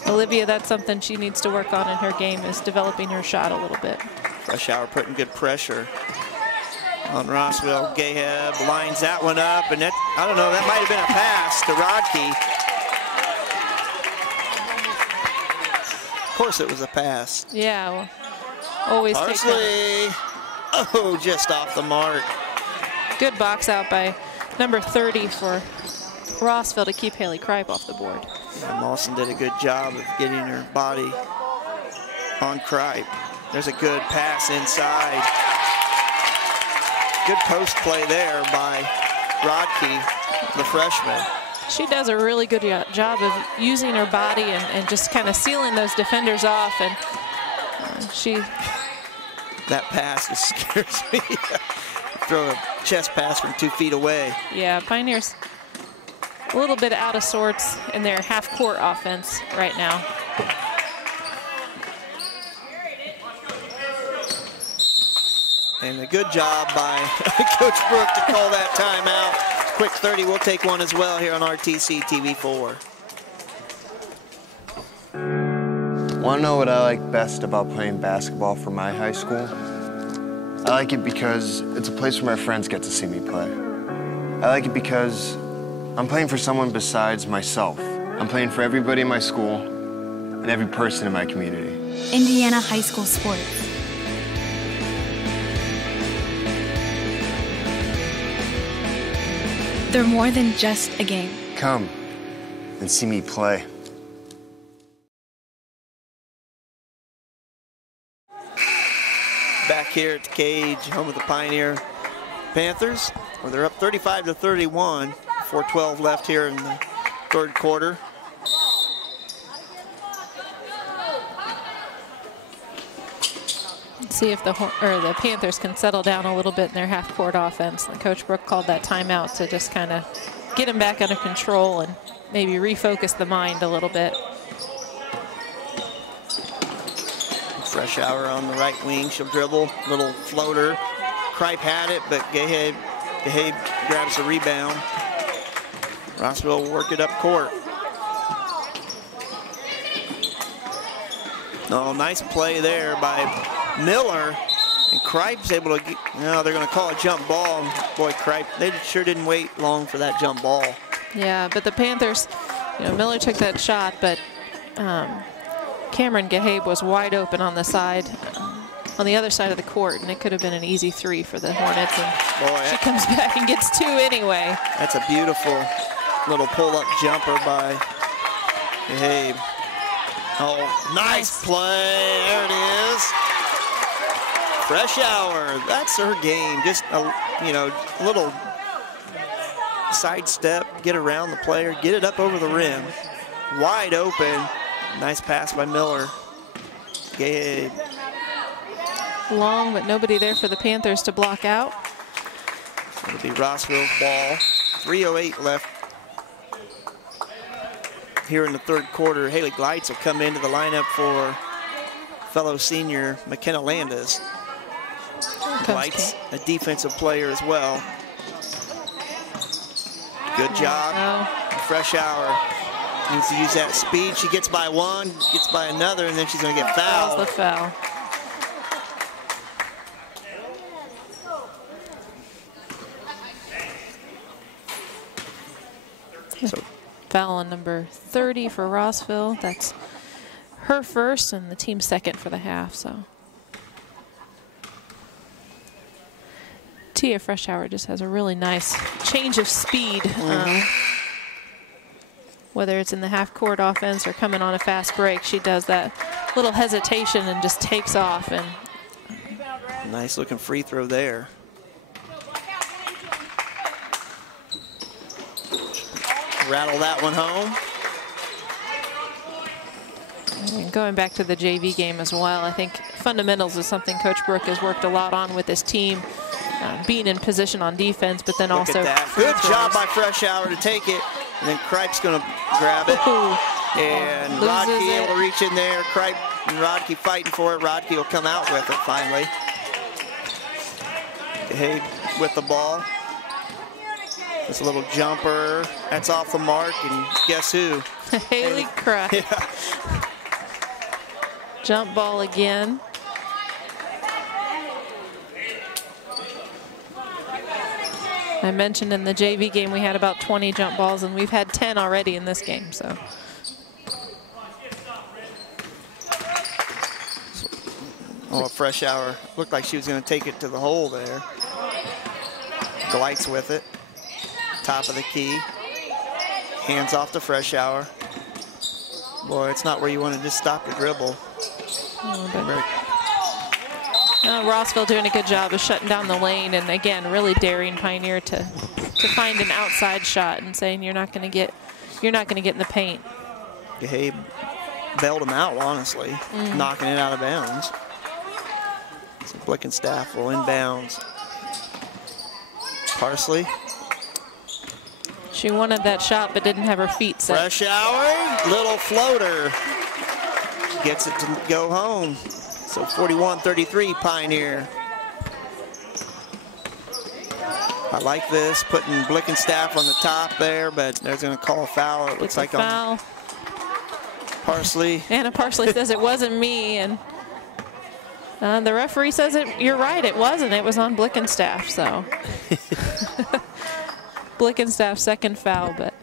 Olivia, that's something she needs to work on in her game, is developing her shot a little bit. Freshour putting good pressure on Rossville. Gahabe lines that one up, and that, I don't know, that might have been a pass to Rodkey. Of course it was a pass. Yeah, well, always take that. Oh, just off the mark. Good box out by number 30 for Rossville to keep Haley Kripe off the board. Yeah, Mawson did a good job of getting her body on Kripe. There's a good pass inside. Good post play there by Rodkey, the freshman. She does a really good job of using her body and just kind of sealing those defenders off. And that pass just scares me. Throw a chest pass from 2 feet away. Yeah, Pioneers a little bit out of sorts in their half-court offense right now. And a good job by Coach Brooke to call that timeout. Quick 30, we'll take one as well here on RTC TV4. Want to know what I like best about playing basketball for my high school? I like it because it's a place where my friends get to see me play. I like it because I'm playing for someone besides myself. I'm playing for everybody in my school and every person in my community. Indiana high school sports. They're more than just a game. Come and see me play. Back here at the Cage, home of the Pioneer Panthers, where they're up 35-31. 4:12 left here in the third quarter. See if the Panthers can settle down a little bit in their half-court offense. And Coach Brooke called that timeout to just kind of get them back under control and maybe refocus the mind a little bit. Fresh hour on the right wing. She'll dribble, little floater. Kripe had it, but Gabe grabs the rebound. Rossville will work it up court. Oh, nice play there by Miller. And Kripe's able to get, no, they're going to call a jump ball. Boy, Kripe, they sure didn't wait long for that jump ball. Yeah, but the Panthers, Miller took that shot, but Cameron Gabe was wide open on the side, on the other side of the court, and it could have been an easy three for the Hornets. And boy, she comes back and gets two anyway. That's a beautiful little pull-up jumper by Gabe. Oh, nice play. There it is. Fresh hour. That's her game. Just a little sidestep, get around the player, get it up over the rim. Wide open. Nice pass by Miller. Gabe. Long, but nobody there for the Panthers to block out. It'll be Rossville's ball. 3:08 left here in the third quarter. Haley Gleitz will come into the lineup for fellow senior McKenna Landis. Gleitz, a defensive player as well. Good job. Fresh hour. Needs to use that speed. She gets by one, gets by another, and then she's going to get fouled. Fouls the foul. So foul on number 30 for Rossville. That's her first and the team's second for the half. So Tia Freshour just has a really nice change of speed. Whether it's in the half-court offense or coming on a fast break, she does that little hesitation and just takes off. And nice looking free throw there. Rattle that one home. And going back to the JV game as well, I think fundamentals is something Coach Brooke has worked a lot on with this team, being in position on defense, but then also good job by Freshour to take it. And then Kripe's going to grab it. And Rodkey able to reach in there. Kripe and Rodkey fighting for it. Rodkey will come out with it finally. Gabe with the ball. This little jumper. That's off the mark. And guess who? Haley Kripe. Yeah. Jump ball again. I mentioned in the JV game we had about 20 jump balls, and we've had 10 already in this game. So. Oh, a Freshour. Looked like she was going to take it to the hole there. Gleitz with it. Top of the key. Hands off to Freshour. Boy, it's not where you want to just stop the dribble. Rossville doing a good job of shutting down the lane, and again, really daring Pioneer to find an outside shot and saying you're not going to get in the paint. Gabe bailed him out, honestly, knocking it out of bounds. So Blickenstaff will inbounds. Parsley. She wanted that shot, but didn't have her feet set. Freshour, little floater. Gets it to go home. So 41-33 Pioneer. I like this, putting Blickenstaff on the top there, but they're going to call a foul. It looks like on Parsley. Anna Parsley says it wasn't me, and the referee says you're right, it wasn't. It was on Blickenstaff, so. Blickenstaff's second foul, but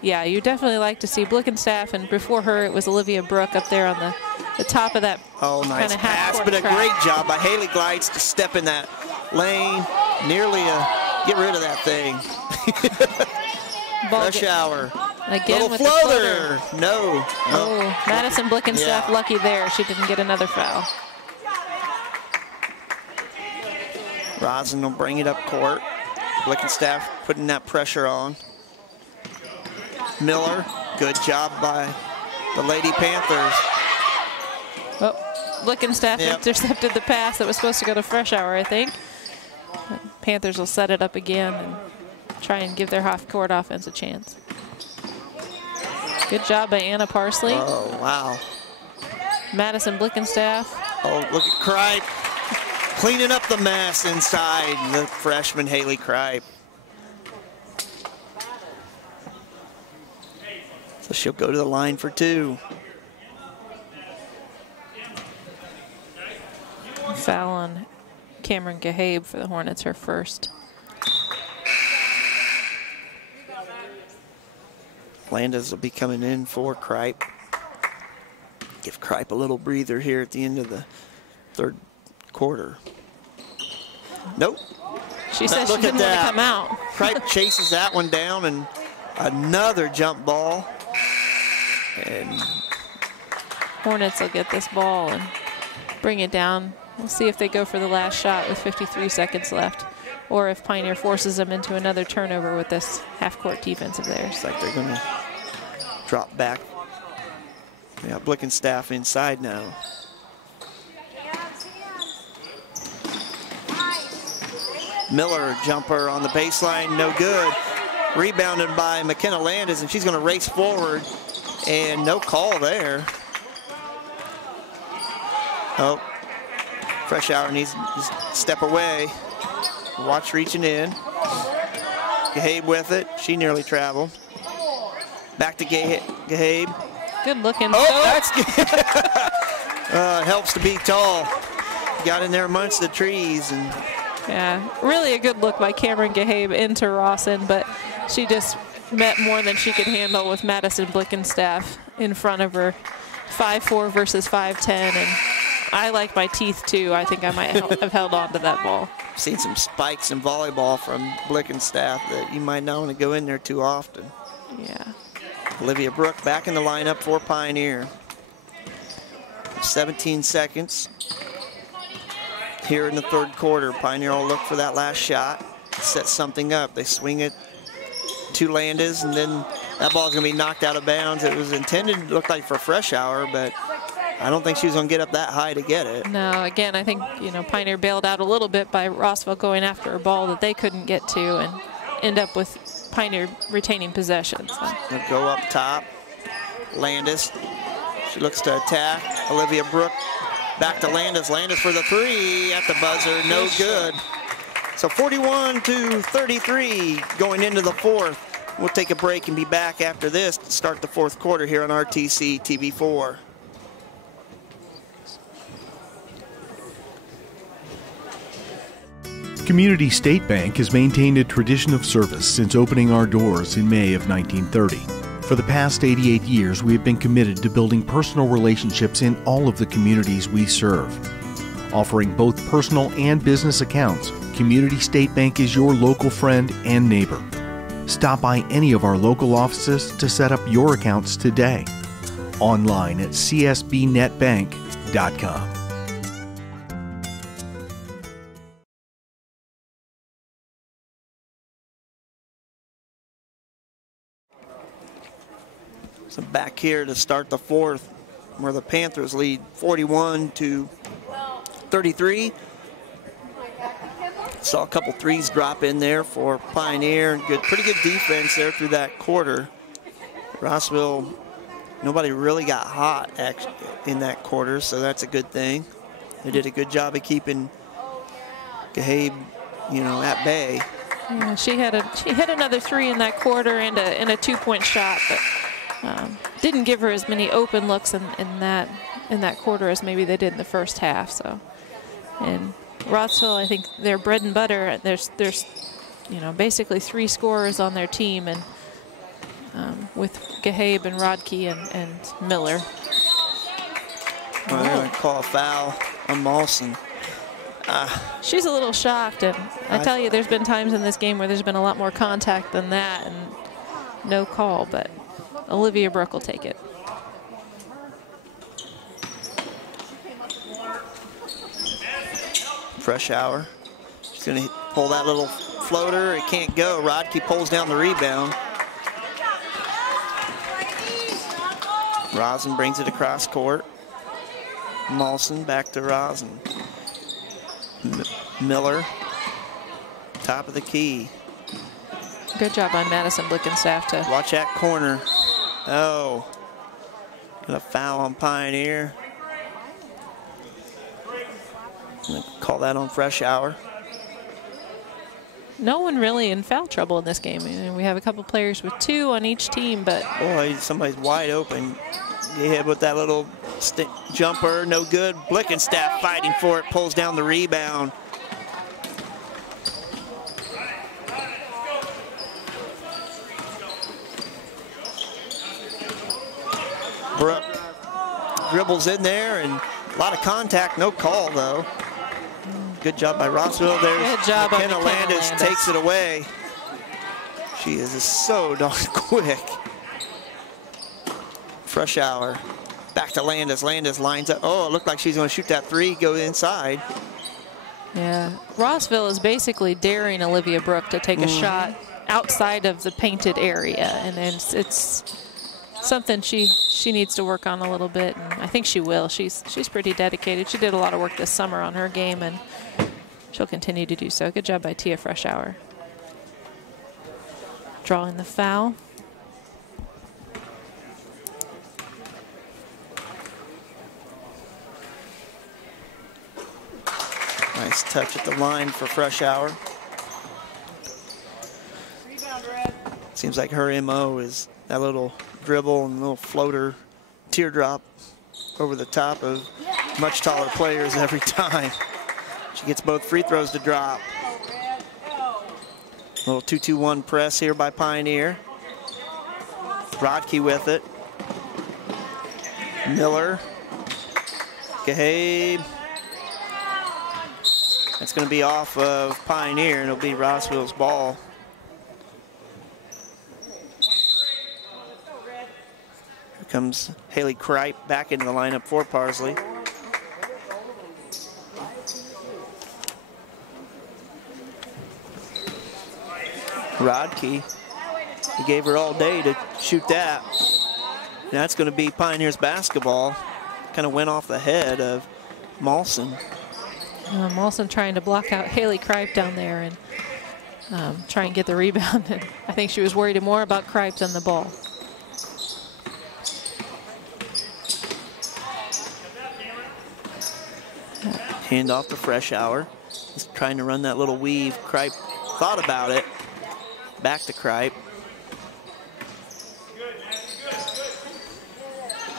yeah, you definitely like to see Blickenstaff, and before her it was Olivia Brooke up there on the top of that. Oh, nice pass, but a great job by Haley Glites to step in that lane, nearly get rid of that thing. Fresh hour. Again little with floater. The floater. No. Oh, Madison Blickenstaff lucky there. She didn't get another foul. Rosin will bring it up court. Blickenstaff putting that pressure on. Miller, good job by the Lady Panthers. Oh, Blickenstaff intercepted the pass that was supposed to go to Fresh Hour, I think. Panthers will set it up again and try and give their half-court offense a chance. Good job by Anna Parsley. Oh, wow. Madison Blickenstaff. Oh, look at Kripe cleaning up the mess inside. The freshman Haley Kripe. So she'll go to the line for two. Foul on Cameron Gahabe for the Hornets, her first. Landis will be coming in for Kripe. Give Kripe a little breather here at the end of the third quarter. Nope. She said she didn't want to come out. Kripe chases that one down, and another jump ball. And Hornets will get this ball and bring it down. We'll see if they go for the last shot with 53 seconds left, or if Pioneer forces them into another turnover with this half-court defense of theirs. Looks like they're going to drop back. Yeah, Blickenstaff inside now. Miller jumper on the baseline, no good. Rebounded by McKenna Landis, and she's going to race forward, and no call there. Oh, Fresh Hour needs to step away. Watch reaching in. Gahabe with it. She nearly traveled. Back to Gahabe. Good looking. Oh, that's good. It helps to be tall. Got in there amongst the trees. And yeah, really a good look by Cameron Gahabe into Rawson, but she just met more than she could handle with Madison Blickenstaff in front of her. 5'4" versus 5'10", and I like my teeth too. I think I might have held on to that ball. Seen some spikes in volleyball from Blickenstaff that you might not want to go in there too often. Yeah. Olivia Brooke back in the lineup for Pioneer. 17 seconds here in the third quarter. Pioneer will look for that last shot, set something up. They swing it to Landis, and then that ball's going to be knocked out of bounds. It was intended, looked like, for Fresh Hour, but I don't think she was going to get up that high to get it. No, again, I think, you know, Pioneer bailed out a little bit by Rossville going after a ball that they couldn't get to and end up with Pioneer retaining possession. So. They'll go up top. Landis, she looks to attack. Olivia Brooke back to Landis. Landis for the three at the buzzer, no good. So 41-33 going into the fourth. We'll take a break and be back after this to start the fourth quarter here on RTC TV4. Community State Bank has maintained a tradition of service since opening our doors in May of 1930. For the past 88 years, we have been committed to building personal relationships in all of the communities we serve. Offering both personal and business accounts, Community State Bank is your local friend and neighbor. Stop by any of our local offices to set up your accounts today. Online at csbnetbank.com. So back here to start the fourth, where the Panthers lead 41-33. Saw a couple threes drop in there for Pioneer. Pretty good defense there through that quarter. Rossville, nobody really got hot in that quarter, so that's a good thing. They did a good job of keeping Gahabe, you know, at bay. Yeah, she hit another three in that quarter and a two-point shot, but didn't give her as many open looks in that quarter as maybe they did in the first half. So, and Rossville, I think their bread and butter. There's basically 3 scorers on their team, and with Gahabe and Rodkey and Miller. Well, they're going to call a foul on Mawson. She's a little shocked, and I tell you, there's been times in this game where there's been a lot more contact than that, and no call, but Olivia Brooke will take it. Fresh hour. She's going to pull that little floater. It can't go. Rodkey pulls down the rebound. Rosin brings it across court. Mawson back to Rosin. Miller, top of the key. Good job on Madison Blickenstaff to watch that corner. Oh, got a foul on Pioneer. I'm gonna call that on Fresh Hour. No one really in foul trouble in this game. I mean, we have a couple players with 2 on each team, but boy, somebody's wide open. Get hit with that little jumper, no good. Blickenstaff fighting for it, pulls down the rebound. Brooke dribbles in there, and a lot of contact, no call though. Good job by Rossville. There's good job McKenna Landis takes it away. She is so darn quick. Fresh hour. Back to Landis. Landis lines up. Oh, it looked like she's going to shoot that 3, go inside. Yeah, Rossville is basically daring Olivia Brooke to take a shot outside of the painted area, and it's something she needs to work on a little bit, and I think she will. She's pretty dedicated. She did a lot of work this summer on her game, and she'll continue to do so. Good job by Tia Freshour. Drawing the foul. Nice touch at the line for Fresh Hour. Seems like her MO is that little dribble and little floater teardrop over the top of much taller players every time. She gets both free throws to drop. Little 2-2-1 press here by Pioneer. Rodkey with it. Miller. Gahabe. It's going to be off of Pioneer, and it'll be Rossville's ball. Here comes Haley Kripe back into the lineup for Parsley. Rodkey, he gave her all day to shoot that. And that's going to be Pioneer's basketball. Kind of went off the head of Mawson. Mawson trying to block out Haley Kripe down there and try and get the rebound. And I think she was worried more about Kripe than the ball. Hand off to Fresh Hour. He's trying to run that little weave. Kripe thought about it. Back to Kripe.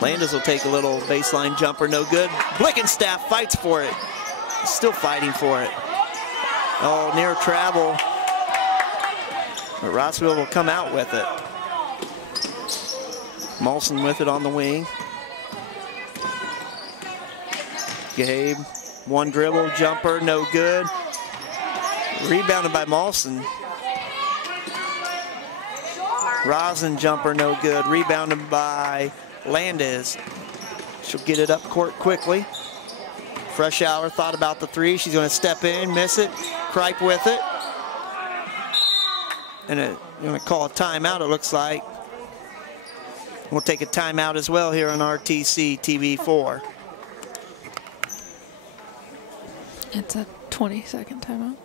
Landis will take a little baseline jumper, no good. Blickenstaff fights for it. Still fighting for it. Oh, near travel. But Rossville will come out with it. Mawson with it on the wing. Gabe, one dribble, jumper, no good. Rebounded by Mawson. Rosin jumper, no good. Rebounded by Landis. She'll get it up court quickly. Fresh Hour thought about the 3. She's going to step in, miss it. Kripe with it. And you're going to call a timeout, it looks like. We'll take a timeout as well here on RTC TV4. It's a 20-second timeout.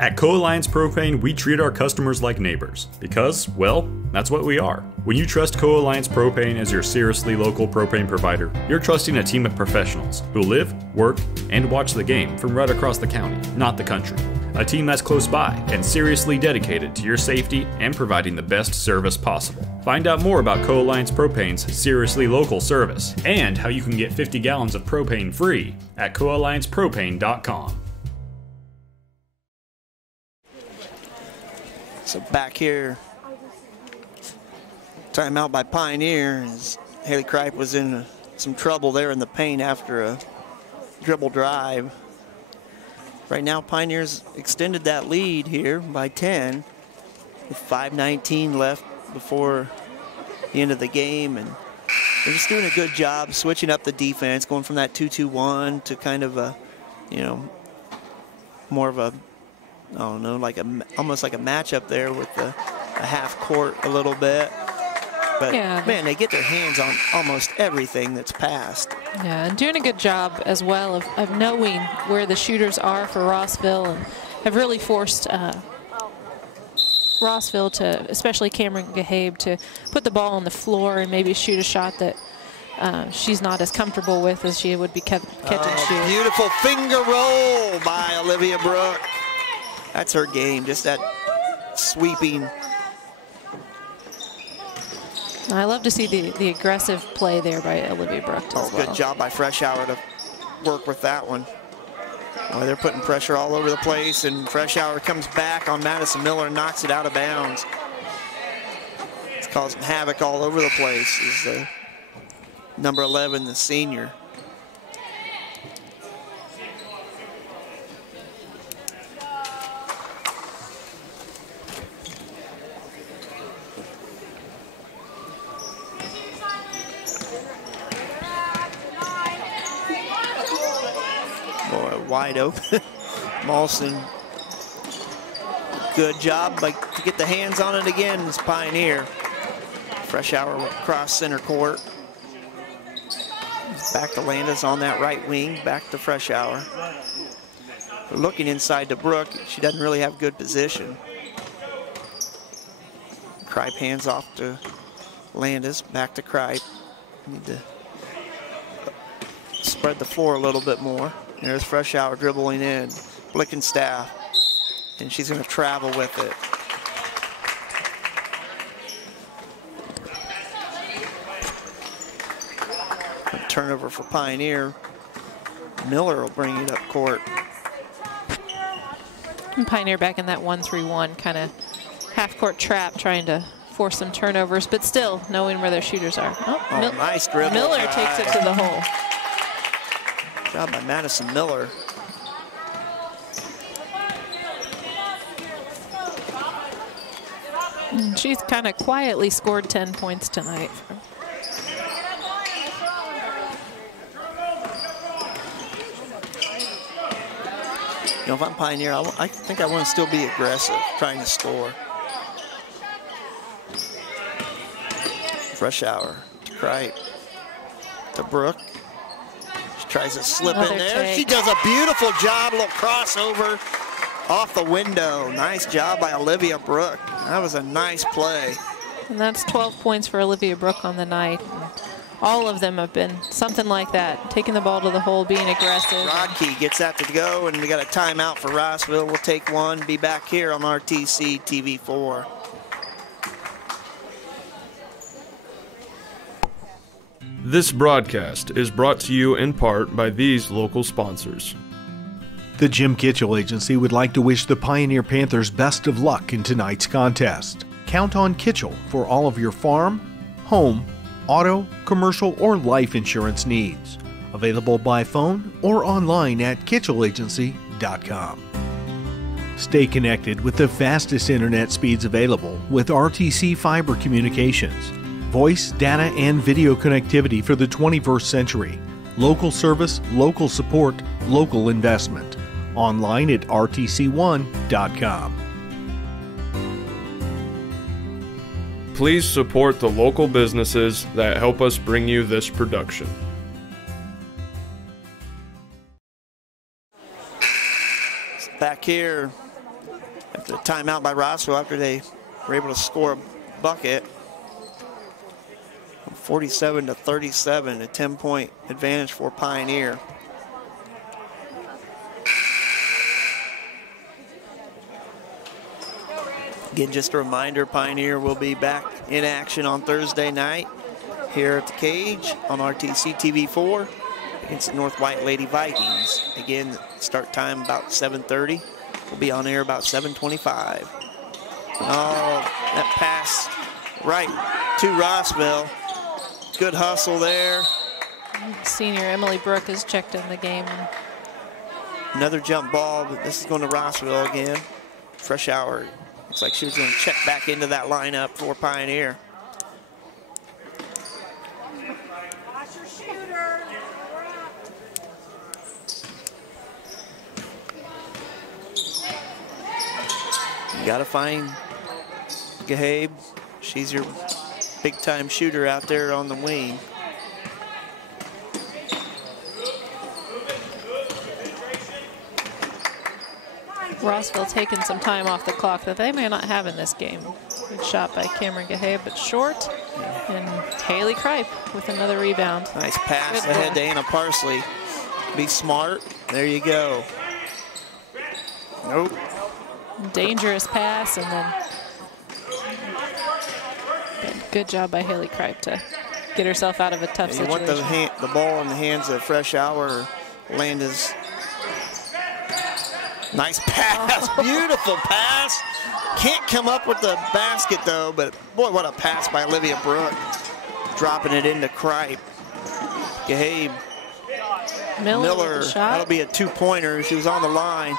At Co-Alliance Propane, we treat our customers like neighbors because, well, that's what we are. When you trust Co-Alliance Propane as your seriously local propane provider, you're trusting a team of professionals who live, work, and watch the game from right across the county, not the country. a team that's close by and seriously dedicated to your safety and providing the best service possible. Find out more about Co-Alliance Propane's Seriously Local service and how you can get 50 gallons of propane free at coalliancepropane.com. So back here, timeout by Pioneer, as Haley Kripe was in some trouble there in the paint after a dribble drive. Right now, Pioneer's extended that lead here by 10 with 5:19 left before the end of the game, and they're just doing a good job switching up the defense, going from that 2-2-1 to kind of a, you know, more of a, I don't know, like almost like a matchup there with a half court a little bit. But yeah, man, they get their hands on almost everything that's passed. Yeah, and doing a good job as well of knowing where the shooters are for Rossville, and have really forced Rossville to, especially Cameron Gahabe, to put the ball on the floor and maybe shoot a shot that she's not as comfortable with as she would be catch and shoot. Beautiful finger roll by Olivia Brooke. That's her game, just that sweeping. I love to see the aggressive play there by Olivia Brooke as well. Good job by Freshour to work with that one. Well, they're putting pressure all over the place, and Freshour comes back on Madison Miller and knocks it out of bounds. It's causing havoc all over the place. Is the number 11, the senior. Wide open. Molson, good job to get the hands on it again. Is Pioneer. Freshour across center court. Back to Landis on that right wing. Back to Freshour. We're looking inside to Brooke. She doesn't really have good position. Kripe hands off to Landis. Back to Kripe. Need to spread the floor a little bit more. There's Freshour dribbling in, Blickenstaff, and she's going to travel with it. A turnover for Pioneer. Miller will bring it up court. And Pioneer back in that 1-3-1 kind of half-court trap, trying to force some turnovers, but still knowing where their shooters are. Oh, nice dribble. Miller takes it to the hole. Job by Madison Miller. And she's kind of quietly scored 10 points tonight. You know, if I'm Pioneer, I think I want to still be aggressive, trying to score. Freshour to Kripe to Brooke. Tries to slip in there. Take. She does a beautiful job, a little crossover off the window. Nice job by Olivia Brooke. That was a nice play. And that's 12 points for Olivia Brooke on the night. All of them have been something like that, taking the ball to the hole, being aggressive. Rodkey gets that to go, and we got a timeout for Rossville. We'll take one, be back here on RTC TV4. This broadcast is brought to you in part by these local sponsors. The Jim Kitchell Agency would like to wish the Pioneer Panthers best of luck in tonight's contest. Count on Kitchell for all of your farm, home, auto, commercial, or life insurance needs. Available by phone or online at kitchellagency.com. Stay connected with the fastest internet speeds available with RTC Fiber Communications. Voice, data, and video connectivity for the 21st century. Local service, local support, local investment. Online at rtc1.com. Please support the local businesses that help us bring you this production. Back here after a timeout by Rossville after they were able to score a bucket. 47-37, a 10-point advantage for Pioneer. Again, just a reminder, Pioneer will be back in action on Thursday night here at the Cage on RTC TV4 against the North White Lady Vikings. Again, start time about 7:30. We'll be on air about 7:25. Oh, that pass right to Rossville. Good hustle there. Senior Emily Brooke has checked in the game. Another jump ball, but this is going to Rossville again. Fresh hour. Looks like she was going to check back into that lineup for Pioneer. You got to find Gabe. She's your big-time shooter out there on the wing. Rossville taking some time off the clock that they may not have in this game. Good shot by Cameron Gahabe, but short. And Haley Kripe with another rebound. Nice pass ahead to Anna Parsley. Be smart. There you go. Nope. Dangerous pass, and then good job by Haley Kripe to get herself out of a tough situation. You want the ball in the hands of Fresh Hour. Landis. Nice pass, beautiful pass. Can't come up with the basket though, but boy, what a pass by Olivia Brooke. Dropping it into Kripe. Gabe. Miller, that'll be a two-pointer. She was on the line.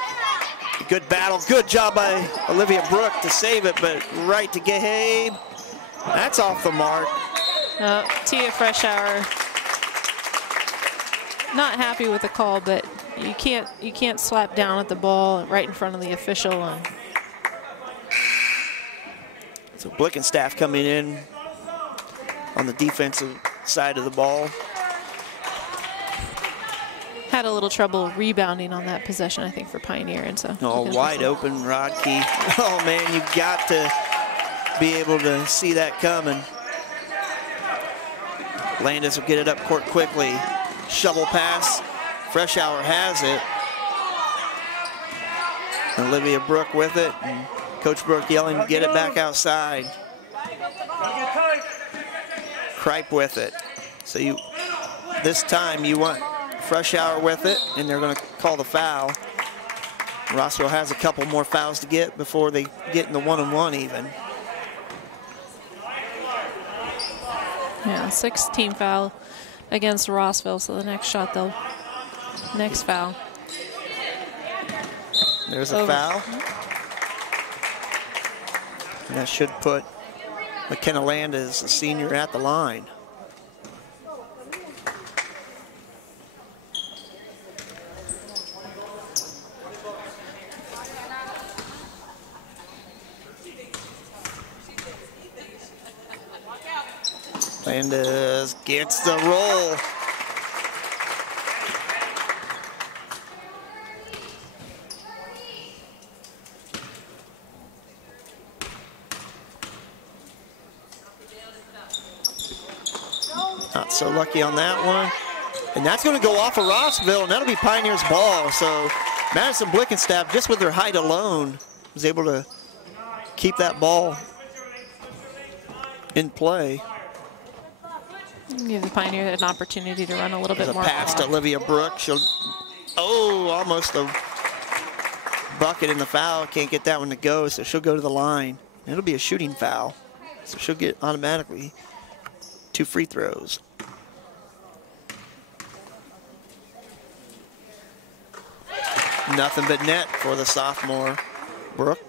Good battle, good job by Olivia Brooke to save it, but right to Gabe. That's off the mark. Tia Freshour not happy with the call, but you can't slap down at the ball right in front of the official. And so Blickenstaff coming in on the defensive side of the ball. Had a little trouble rebounding on that possession, I think, for Pioneer, and so. Wide open, Rodkey. Oh man, you've got to be able to see that coming. Landis will get it up court quickly. Shovel pass. Fresh Hour has it. Olivia Brooke with it. And Coach Brooke yelling, get it back outside. Kripe with it. So this time you want Fresh Hour with it, and they're going to call the foul. Rossville has a couple more fouls to get before they get in the one-on-one even. Yeah, 6-team foul against Rossville, so the next shot next foul. There's a foul. And that should put McKenna Landis, a senior, at the line. Landis gets the roll. Not so lucky on that one. And that's going to go off of Rossville, and that'll be Pioneer's ball. So Madison Blickenstaff, just with her height alone, was able to keep that ball in play. Give the Pioneer an opportunity to run a little bit more. A pass to Olivia Brooke. She'll, almost a bucket in the foul. Can't get that one to go, so she'll go to the line. It'll be a shooting foul, so she'll get automatically 2 free throws. Nothing but net for the sophomore Brooke.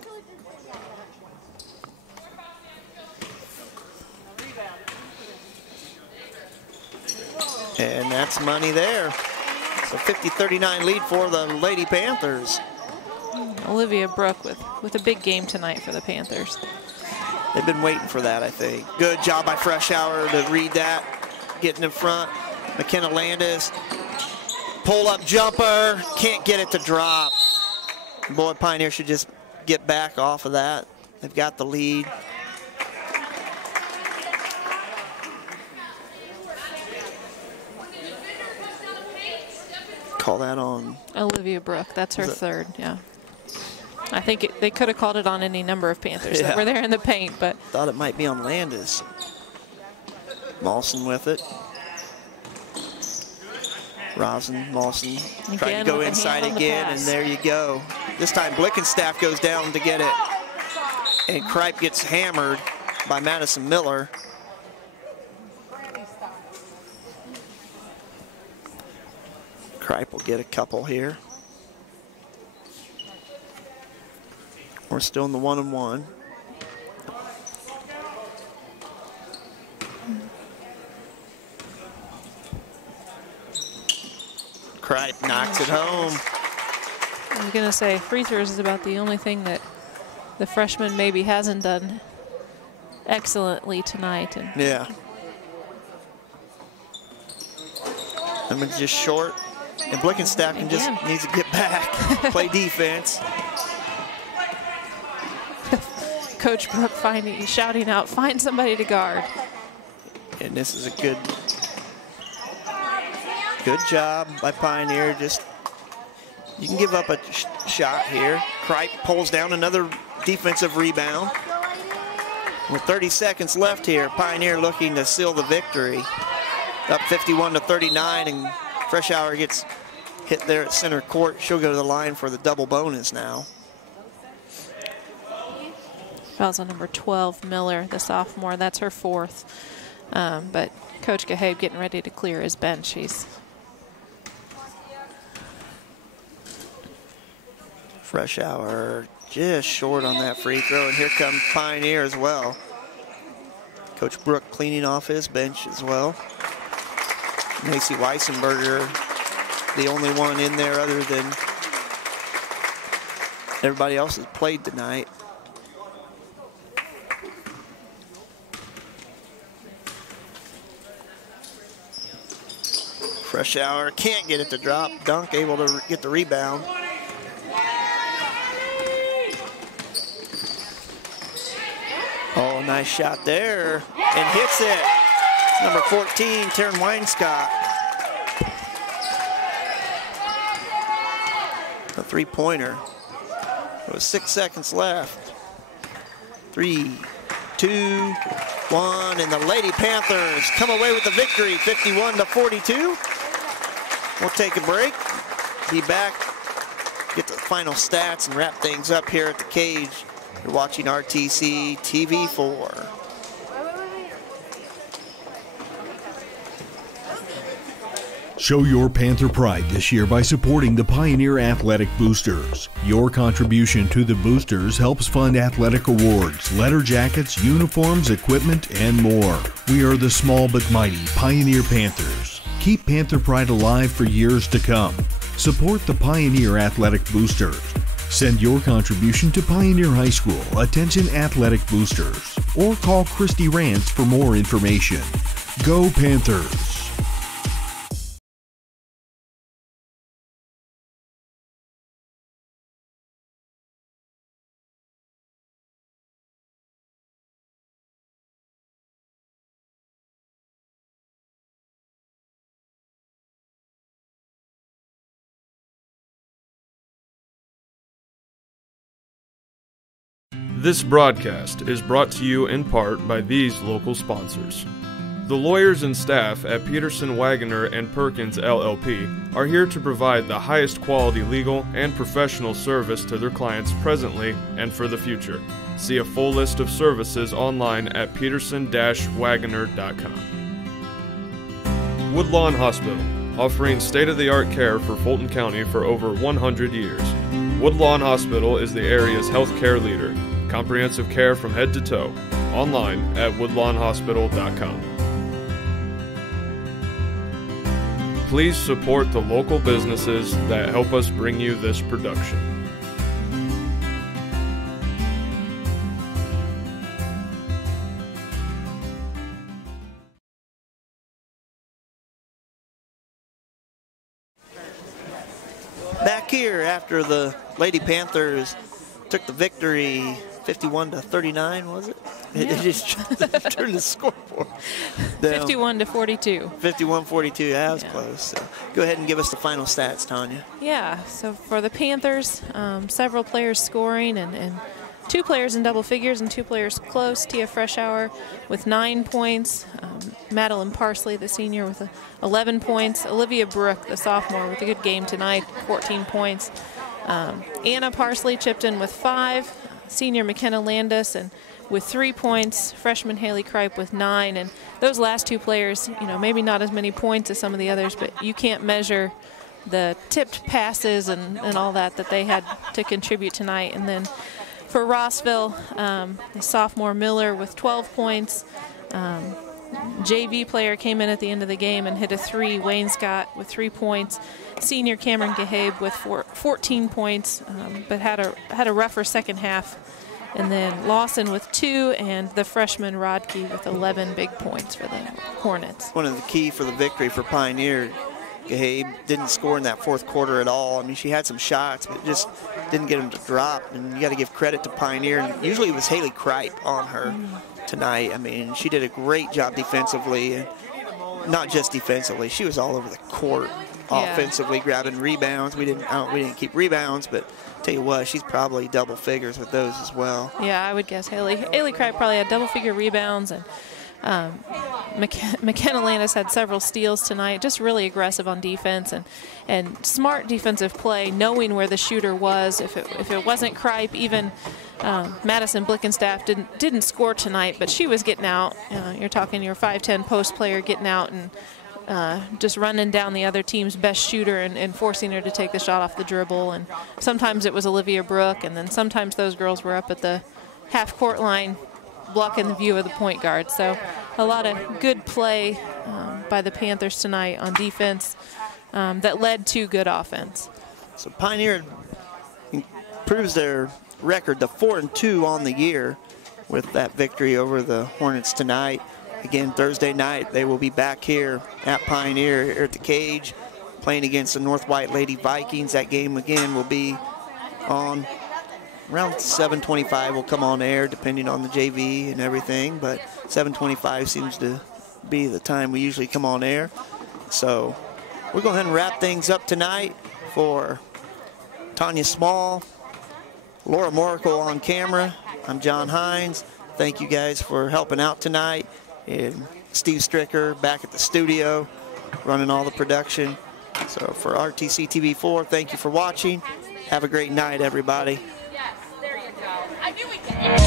And that's money there. So 50-39 lead for the Lady Panthers. Olivia Brooke with a big game tonight for the Panthers. They've been waiting for that, I think. Good job by Fresh Hour to read that, getting in front. McKenna Landis, pull-up jumper, can't get it to drop. Boy, Pioneer should just get back off of that. They've got the lead. Call that on Olivia Brooke. That's her third, yeah. I think they could have called it on any number of Panthers that were there in the paint, but thought it might be on Landis. Mawson with it. Mawson trying to go inside again, and there you go. This time Blickenstaff goes down to get it, and Kripe gets hammered by Madison Miller. Kripe will get a couple here. We're still in the 1-on-1. Kripe knocks it home. I was going to say free throws is about the only thing that the freshman maybe hasn't done excellently tonight. And yeah. I'm just short, and Blickenstaff can just needs to get back, play defense. Coach Brook shouting out, find somebody to guard. And this is a good job by Pioneer. Just, you can give up a shot here. Kripe pulls down another defensive rebound. With 30 seconds left here, Pioneer looking to seal the victory. Up 51-39, and Freshour gets hit there at center court. She'll go to the line for the double bonus now. Fouls on number 12, Miller, the sophomore. That's her fourth. But Coach Gahabe getting ready to clear his bench. Freshour just short on that free throw, and here comes Pioneer as well. Coach Brook cleaning off his bench as well. Macy Weissenberger, the only one in there other than everybody else has played tonight. Freshour can't get it to drop. Dunk able to get the rebound. Oh, nice shot there, and hits it. Number 14, Taryn Weinscott. A three-pointer. There was 6 seconds left. 3, 2, 1, and the Lady Panthers come away with the victory, 51-42. We'll take a break, be back, get the final stats, and wrap things up here at the Cage. You're watching RTC TV4. Show your Panther pride this year by supporting the Pioneer Athletic Boosters. Your contribution to the Boosters helps fund athletic awards, letter jackets, uniforms, equipment, and more. We are the small but mighty Pioneer Panthers. Keep Panther pride alive for years to come. Support the Pioneer Athletic Boosters. Send your contribution to Pioneer High School, attention Athletic Boosters, or call Christy Rance for more information. Go Panthers! This broadcast is brought to you in part by these local sponsors. The lawyers and staff at Peterson, Wagoner & Perkins LLP are here to provide the highest quality legal and professional service to their clients presently and for the future. See a full list of services online at peterson-wagoner.com. Woodlawn Hospital, offering state-of-the-art care for Fulton County for over 100 years. Woodlawn Hospital is the area's healthcare leader. Comprehensive care from head to toe. Online at woodlawnhospital.com. Please support the local businesses that help us bring you this production. Back here after the Lady Panthers took the victory 51-39, was it? Yeah. It just turned the scoreboard down. 51-42. 51-42, that was Yeah. close. So go ahead and give us the final stats, Tanya. Yeah, so for the Panthers, several players scoring and 2 players in double figures and 2 players close. Tia Freshour with 9 points. Madeline Parsley, the senior, with 11 points. Olivia Brooke, the sophomore, with a good game tonight, 14 points. Anna Parsley chipped in with 5. Senior McKenna Landis and with 3 points. Freshman Haley Kripe with 9. And those last 2 players, you know, maybe not as many points as some of the others, but you can't measure the tipped passes and all that they had to contribute tonight. And then for Rossville, the sophomore Miller with 12 points. JV player came in at the end of the game and hit a 3. Wayne Scott with 3 points. Senior Cameron Gahabe with 14 points, but had a rougher second half. And then Lawson with 2, and the freshman Rodkey with 11 big points for the Hornets. One of the key for the victory for Pioneer, Gahabe didn't score in that 4th quarter at all. I mean, she had some shots, but just didn't get them to drop. And you got to give credit to Pioneer. And usually it was Haley Kripe on her tonight. I mean, she did a great job defensively, and not just defensively. She was all over the court offensively, grabbing rebounds. We didn't keep rebounds, but tell you what, she's probably double figures with those as well. Yeah, I would guess Haley Kripe probably had double-figure rebounds, and McKenna Landis had several steals tonight. Just really aggressive on defense and smart defensive play, knowing where the shooter was. If it wasn't Kripe, even Madison Blickenstaff didn't score tonight, but she was getting out. You're talking your 5'10" post player getting out and just running down the other team's best shooter and forcing her to take the shot off the dribble. And sometimes it was Olivia Brooke, and then sometimes those girls were up at the half-court line blocking the view of the point guard. So a lot of good play by the Panthers tonight on defense that led to good offense. So Pioneer improves their record to 4-2 on the year with that victory over the Hornets tonight. Again, Thursday night, they will be back here at Pioneer here at the Cage playing against the North White Lady Vikings. That game, again, will be on around 7:25. Will come on air depending on the JV and everything, but 7:25 seems to be the time we usually come on air. So we'll go ahead and wrap things up tonight for Tanya Small, Laura Moracle on camera. I'm John Hines. Thank you guys for helping out tonight. And Steve Stricker back at the studio running all the production. So for RTC TV4, thank you for watching. Have a great night, everybody. Yes, there you go. I knew we could.